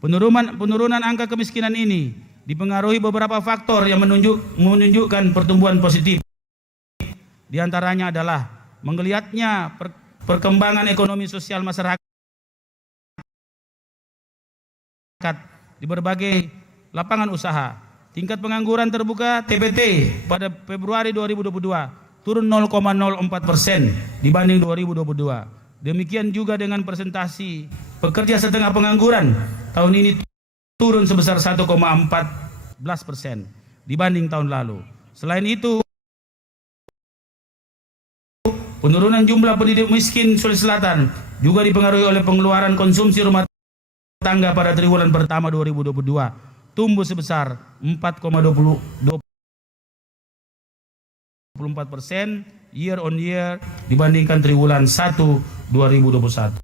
Penurunan angka kemiskinan ini dipengaruhi beberapa faktor yang menunjukkan pertumbuhan positif. Di antaranya adalah menggeliatnya perkembangan ekonomi sosial masyarakat di berbagai lapangan usaha. Tingkat pengangguran terbuka TPT pada Februari 2022 turun 0,04% dibanding 2022. Demikian juga dengan presentasi pekerja setengah pengangguran tahun ini turun sebesar 1,14% dibanding tahun lalu. Selain itu, penurunan jumlah penduduk miskin Sulawesi Selatan juga dipengaruhi oleh pengeluaran konsumsi rumah tangga pada triwulan pertama 2022 tumbuh sebesar 4,24% year on year dibandingkan triwulan 1 2021.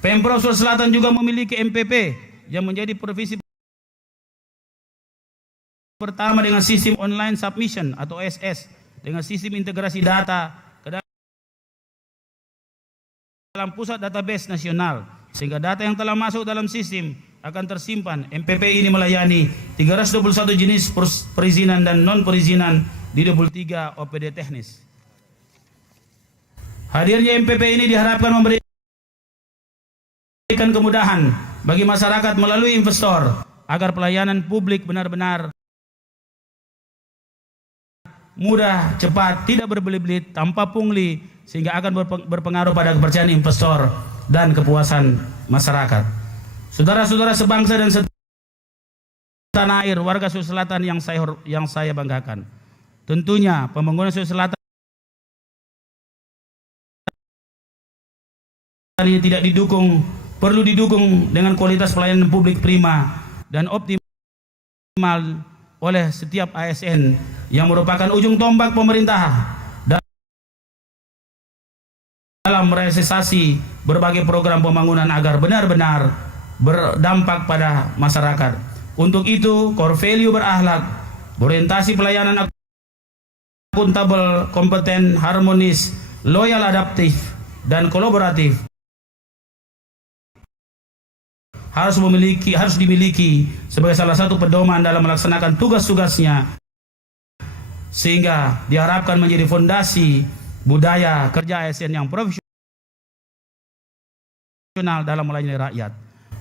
Pemprov Sulawesi Selatan juga memiliki MPP yang menjadi provinsi pertama dengan sistem online submission atau SS dengan sistem integrasi data dalam pusat database nasional, sehingga data yang telah masuk dalam sistem akan tersimpan. MPP ini melayani 321 jenis perizinan dan non perizinan di 23 OPD teknis. Hadirnya MPP ini diharapkan memberikan kemudahan bagi masyarakat melalui investor agar pelayanan publik benar-benar mudah, cepat, tidak berbelit-belit, tanpa pungli, sehingga akan berpengaruh pada kepercayaan investor dan kepuasan masyarakat. Saudara-saudara sebangsa dan tanah air warga Sulawesi Selatan yang saya banggakan. Tentunya pembangunan Sulawesi Selatan ini tidak perlu didukung dengan kualitas pelayanan publik prima dan optimal oleh setiap ASN yang merupakan ujung tombak pemerintah dalam merealisasi berbagai program pembangunan agar benar-benar berdampak pada masyarakat. Untuk itu, core value berakhlak, berorientasi pelayanan akuntabel, kompeten, harmonis, loyal, adaptif, dan kolaboratif harus dimiliki sebagai salah satu pedoman dalam melaksanakan tugas-tugasnya, sehingga diharapkan menjadi fondasi budaya kerja ASN yang profesional dalam melayani rakyat.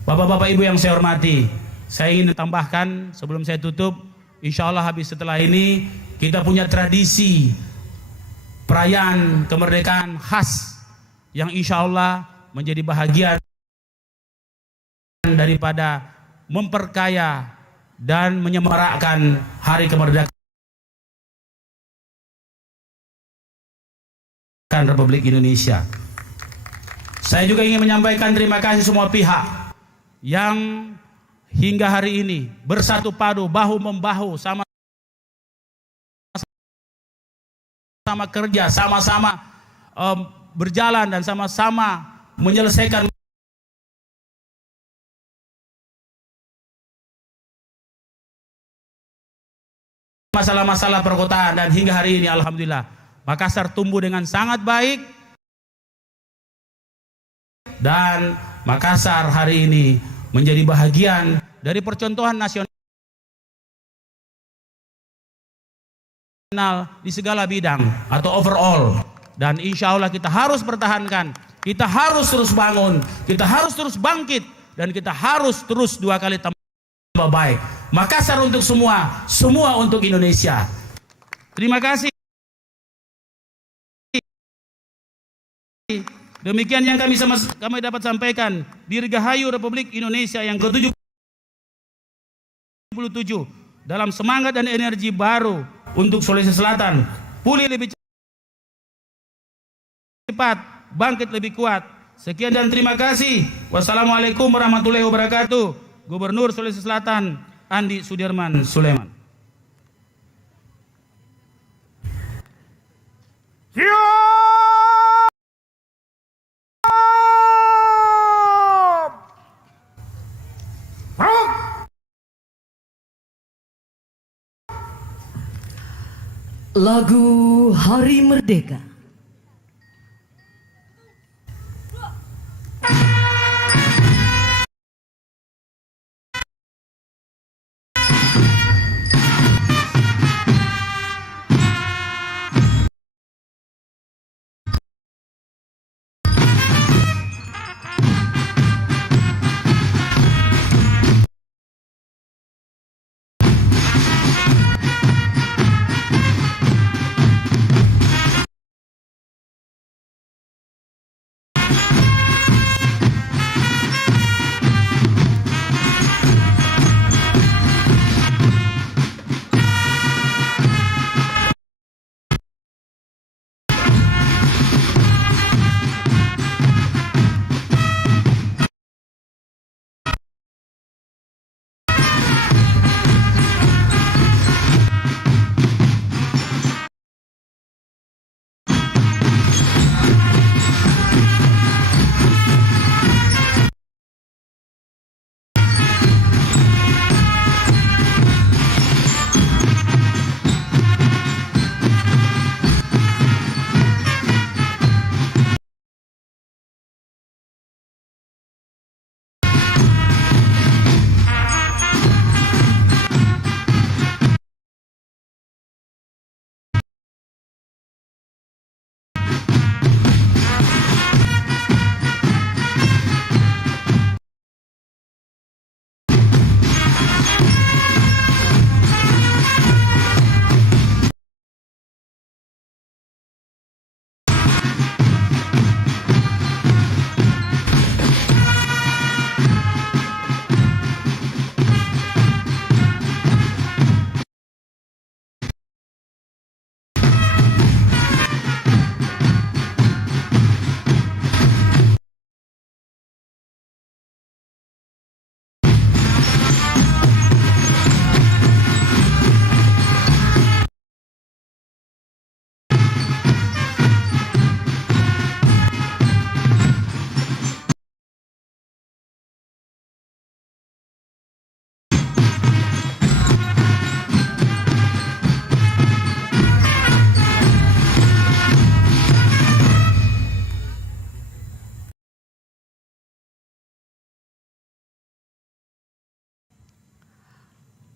Bapak-bapak, Ibu yang saya hormati, saya ingin tambahkan sebelum saya tutup, insya Allah habis setelah ini kita punya tradisi perayaan kemerdekaan khas yang insya Allah menjadi bahagian daripada memperkaya dan menyemarakkan hari kemerdekaan Republik Indonesia. Saya juga ingin menyampaikan terima kasih semua pihak yang hingga hari ini bersatu padu, bahu membahu, sama kerja, sama-sama berjalan dan sama-sama menyelesaikan masalah-masalah perkotaan, dan hingga hari ini alhamdulillah Makassar tumbuh dengan sangat baik dan Makassar hari ini menjadi bahagian dari percontohan nasional di segala bidang atau overall, dan insya Allah kita harus pertahankan, kita harus terus bangun, kita harus terus bangkit, dan kita harus terus dua kali tambah baik. Makassar untuk semua, semua untuk Indonesia. Terima kasih. Demikian yang kami dapat sampaikan. Dirgahayu Republik Indonesia yang ke-77 dalam semangat dan energi baru untuk Sulawesi Selatan. Pulih lebih cepat, bangkit lebih kuat. Sekian dan terima kasih. Wassalamualaikum warahmatullahi wabarakatuh. Gubernur Sulawesi Selatan Andi Sudirman Sulaiman. Lagu Hari Merdeka.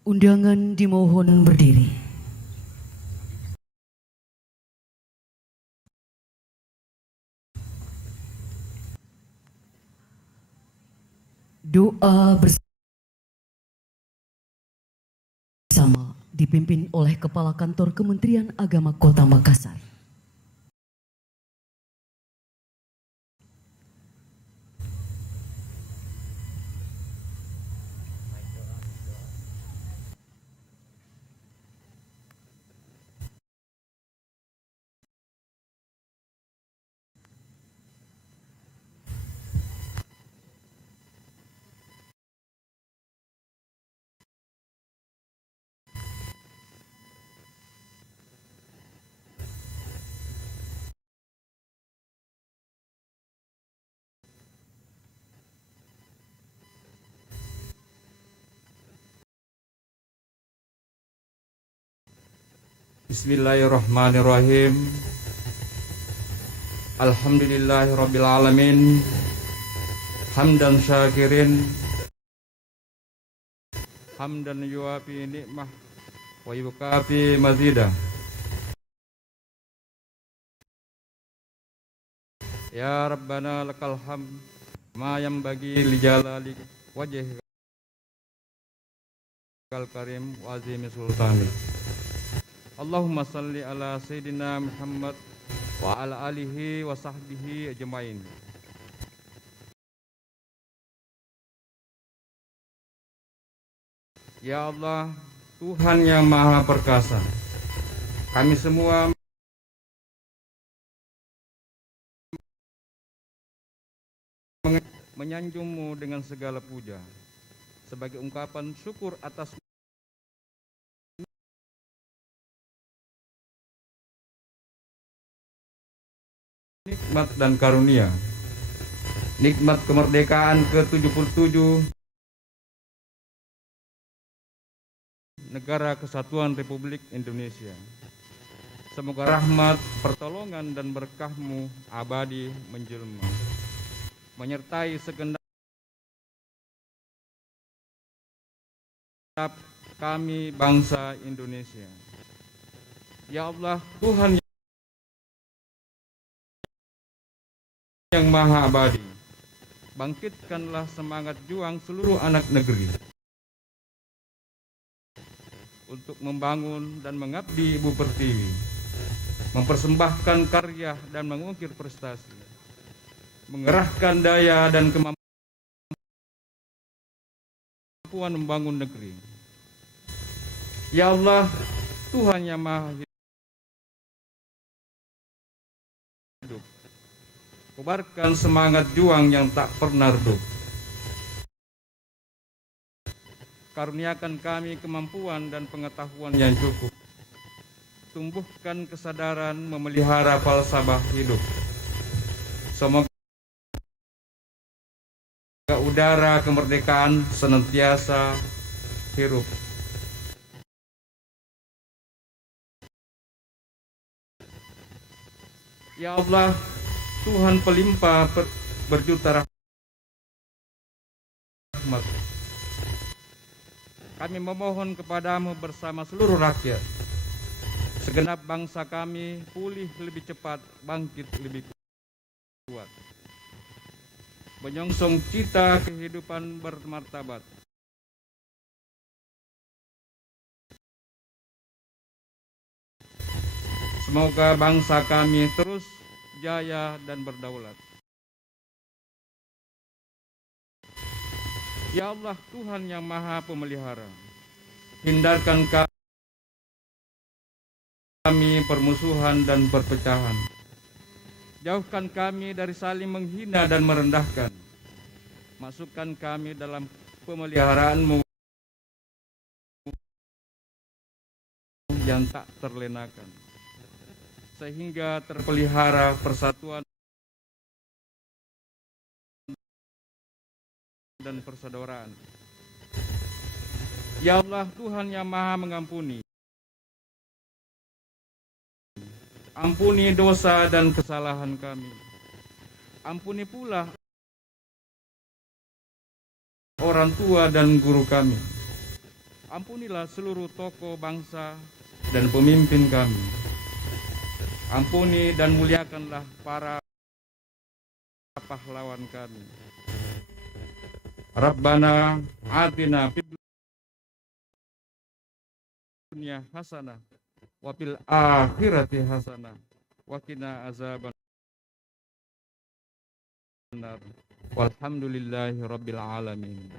Undangan dimohon berdiri. Doa bersama dipimpin oleh Kepala Kantor Kementerian Agama Kota Makassar. Bismillahirrahmanirrahim. Alhamdulillahirrabbilalamin. Hamdan syakirin. Hamdan yuafi nikmah wa yukafi mazidah. Ya Rabbana lakal hamd ma yanbaghi li jalali wajhikal karim wa azimi sultani. Allahumma salli ala Sayyidina Muhammad wa ala alihi wa sahbihi ajmain. Ya Allah, Tuhan yang Maha Perkasa, kami semua menyanjung-Mu dengan segala puja sebagai ungkapan syukur atas nikmat dan karunia, nikmat kemerdekaan ke-77 Negara Kesatuan Republik Indonesia. Semoga rahmat, pertolongan dan berkah-Mu abadi menjelma, menyertai segenap kami bangsa Indonesia. Ya Allah, Tuhan yang Maha Abadi, bangkitkanlah semangat juang seluruh anak negeri untuk membangun dan mengabdi Ibu Pertiwi, mempersembahkan karya dan mengukir prestasi, mengerahkan daya dan kemampuan membangun negeri. Ya Allah, Tuhan yang Maha hidup, kobarkan semangat juang yang tak pernah redup. Karuniakan kami kemampuan dan pengetahuan yang cukup. Tumbuhkan kesadaran memelihara falsafah hidup. Semoga udara kemerdekaan senantiasa hirup. Ya Allah, Tuhan pelimpah berjuta rahmat. Kami memohon kepadamu bersama seluruh rakyat, segenap bangsa kami pulih lebih cepat, bangkit lebih kuat, menyongsong cita kehidupan bermartabat. Semoga bangsa kami terus jaya dan berdaulat. Ya Allah, Tuhan yang Maha Pemelihara, hindarkan kami permusuhan dan perpecahan. Jauhkan kami dari saling menghina dan merendahkan. Masukkan kami dalam pemeliharaan-Mu yang tak terlenakan, sehingga terpelihara persatuan dan persaudaraan. Ya Allah, Tuhan yang Maha Mengampuni, ampuni dosa dan kesalahan kami. Ampuni pula orang tua dan guru kami. Ampunilah seluruh tokoh bangsa dan pemimpin kami. Ampuni dan muliakanlah para pahlawan kami. Rabbana atina fid dunya hasanah wa fil akhirati hasanah wa qina azabannar. Walhamdulillahi rabbil alamin.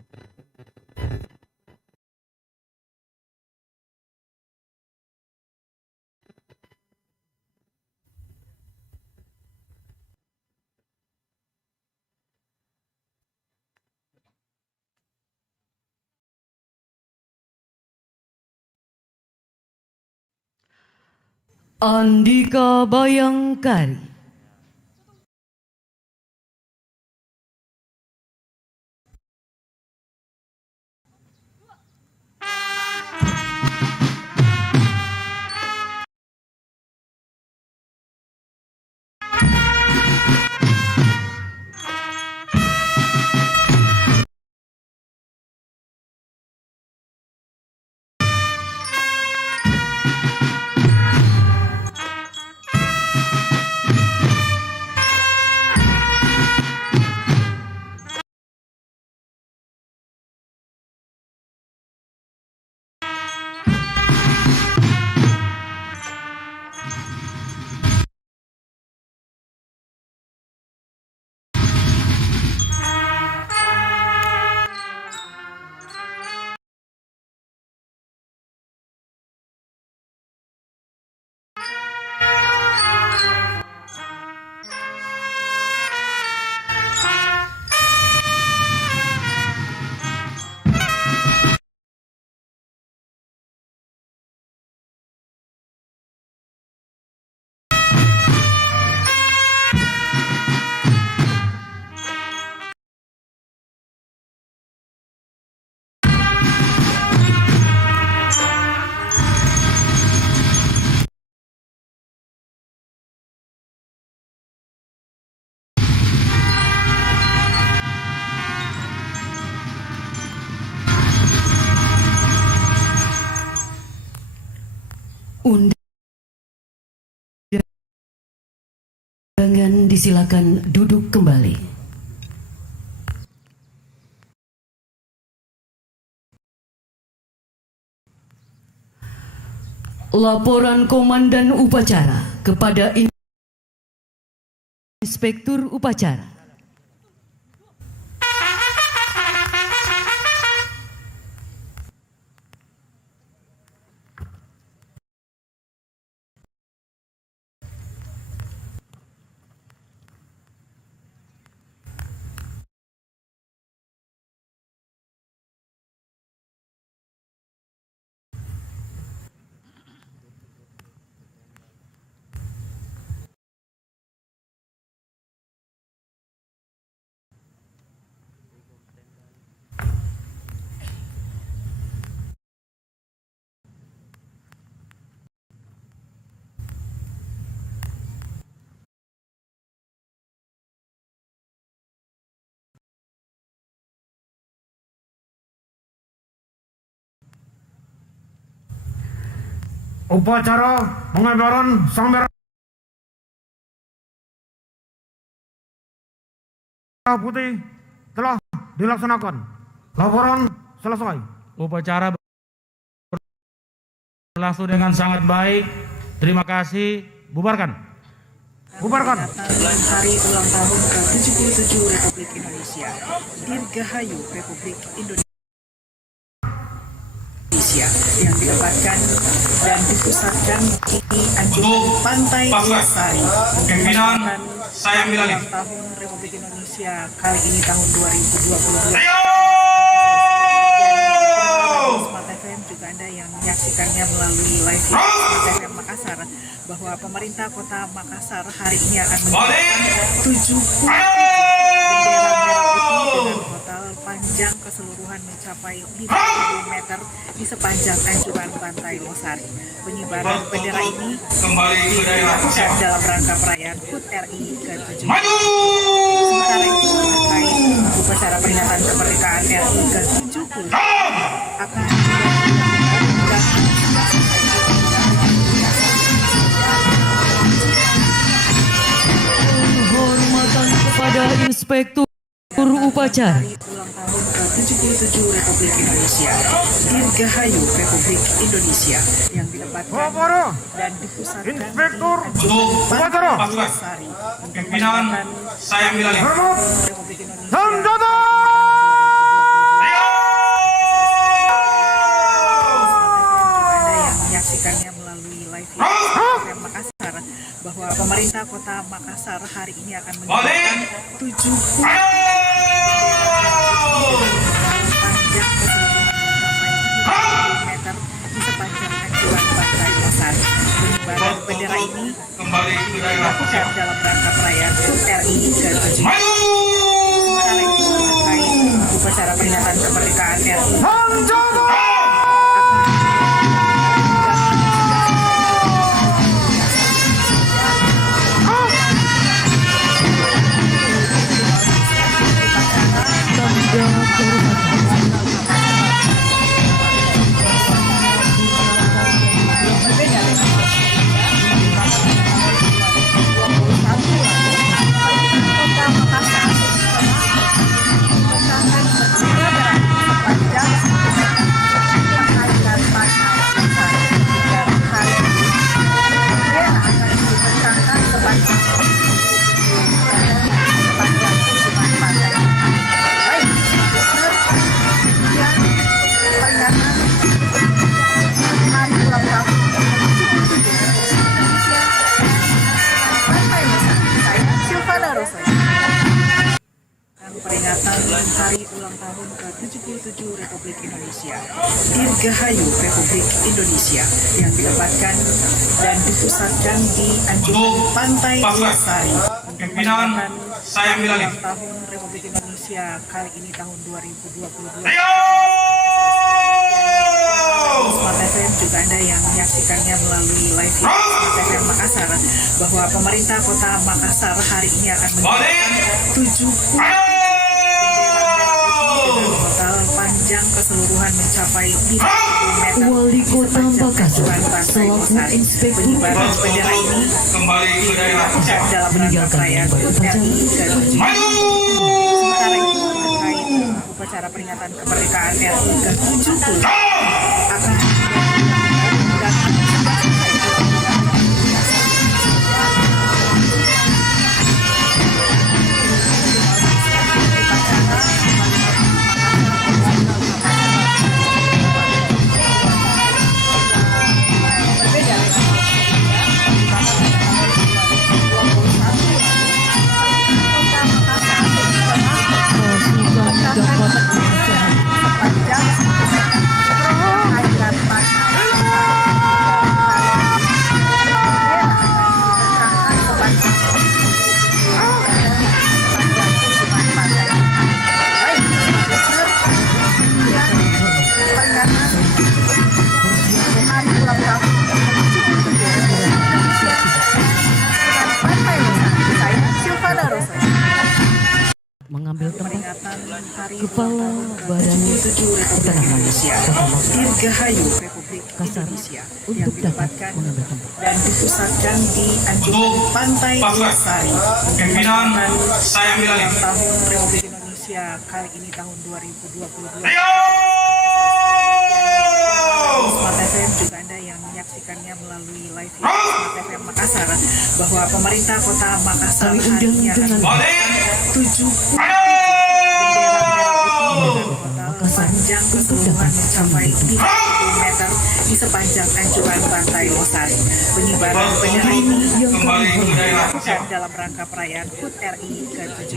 Andika Bayangkari. Undangan disilakan duduk kembali. Laporan Komandan Upacara kepada Inspektur Upacara. Upacara pengibaran sang merah putih telah dilaksanakan. Laporan selesai. Upacara berlangsung dengan sangat baik. Terima kasih. Bubarkan. Bubarkan. Hari ulang tahun ke-77 Republik Indonesia. Dirgahayu Republik Indonesia yang dilebatkan dan dipusatkan di Anjungan Pantai Losari. Pimpinan saya ulang tahun Republik Indonesia kali ini tahun 2022. Smart FM juga Anda yang menyaksikannya melalui live Smart FM Makassar bahwa pemerintah Kota Makassar hari ini akan mengibarkan 70 bendera merah putih dengan total panjang keseluruhan mencapai 50 meter di sepanjang anjungan Pantai Losari. Pengibaran bendera ini dilakukan dalam rangka perayaan HUT RI ke-70. Sementara itu terkait upacara peringatan kemerdekaan RI ke-70 akan Inspektur Upacara Hari ulang tahun ke-77 Republik Indonesia, Dirgahayu Republik Indonesia yang dilebatkan dan dipusatkan Inspektur di Upacara Sari untuk Pimpinan saya Milali. Republik Indonesia. Senjata! Anda yang menyaksikannya melalui live FM Makassar bahwa pemerintah Kota Makassar hari ini akan mengibarkan 70 panjang keseluruhan meter di sepanjang anjuran pantai Makassar. Pengibaran bendera ini Kembali ke daerah. dilakukan dalam rangka perayaan HUT RI ke-7. Sementara itu terkait upacara peringatan kemerdekaan RI peringatan Hari Ulang Tahun ke-77 Republik Indonesia, Dirgahayu Republik Indonesia yang dilebatkan dan dipusatkan di anjuran pantai Sari untuk Pimpinan merayakan saya Milali. ulang tahun Republik Indonesia kali ini tahun 2022. Smart FM juga Anda yang menyaksikannya melalui live Smart FM Makassar bahwa pemerintah Kota Makassar hari ini akan mengibarkan 70 total panjang keseluruhan mencapai 50 meter. Wali Kota Makassar selaku Inspektur Pengibaran bendera ini Kembali ke daerah. dilakukan dalam rangka perayaan HUT RI ke-7. Sementara itu terkait upacara peringatan kemerdekaan RI ke-70 akan mengambil tempat peringatan Hari Kepala Badan ke-77 Republik Indonesia, Dirgahayu Republik Kasar Indonesia yang untuk dapat dilebatkan mengambil tempat. dan dipusatkan di anjuran pantai Sari untuk Pimpinan merayakan saya Milali. ulang tahun Republik Indonesia kali ini tahun 2022. Smart FM juga Anda yang menyaksikannya melalui live Smart FM Makassar bahwa pemerintah Kota Makassar Kami hari undang ini akan dengan mengibarkan 70 panjang keseluruhan mencapai 50 meter di sepanjang anjuran pantai Losari. Pengibaran bendera ini Kembali ke daerah. dilakukan dalam rangka perayaan HUT RI ke-7.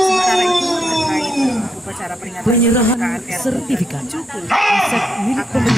Sementara itu terkait upacara peringatan Penyerahan kemerdekaan RI sertifikat ke-70 aset milik pemerintah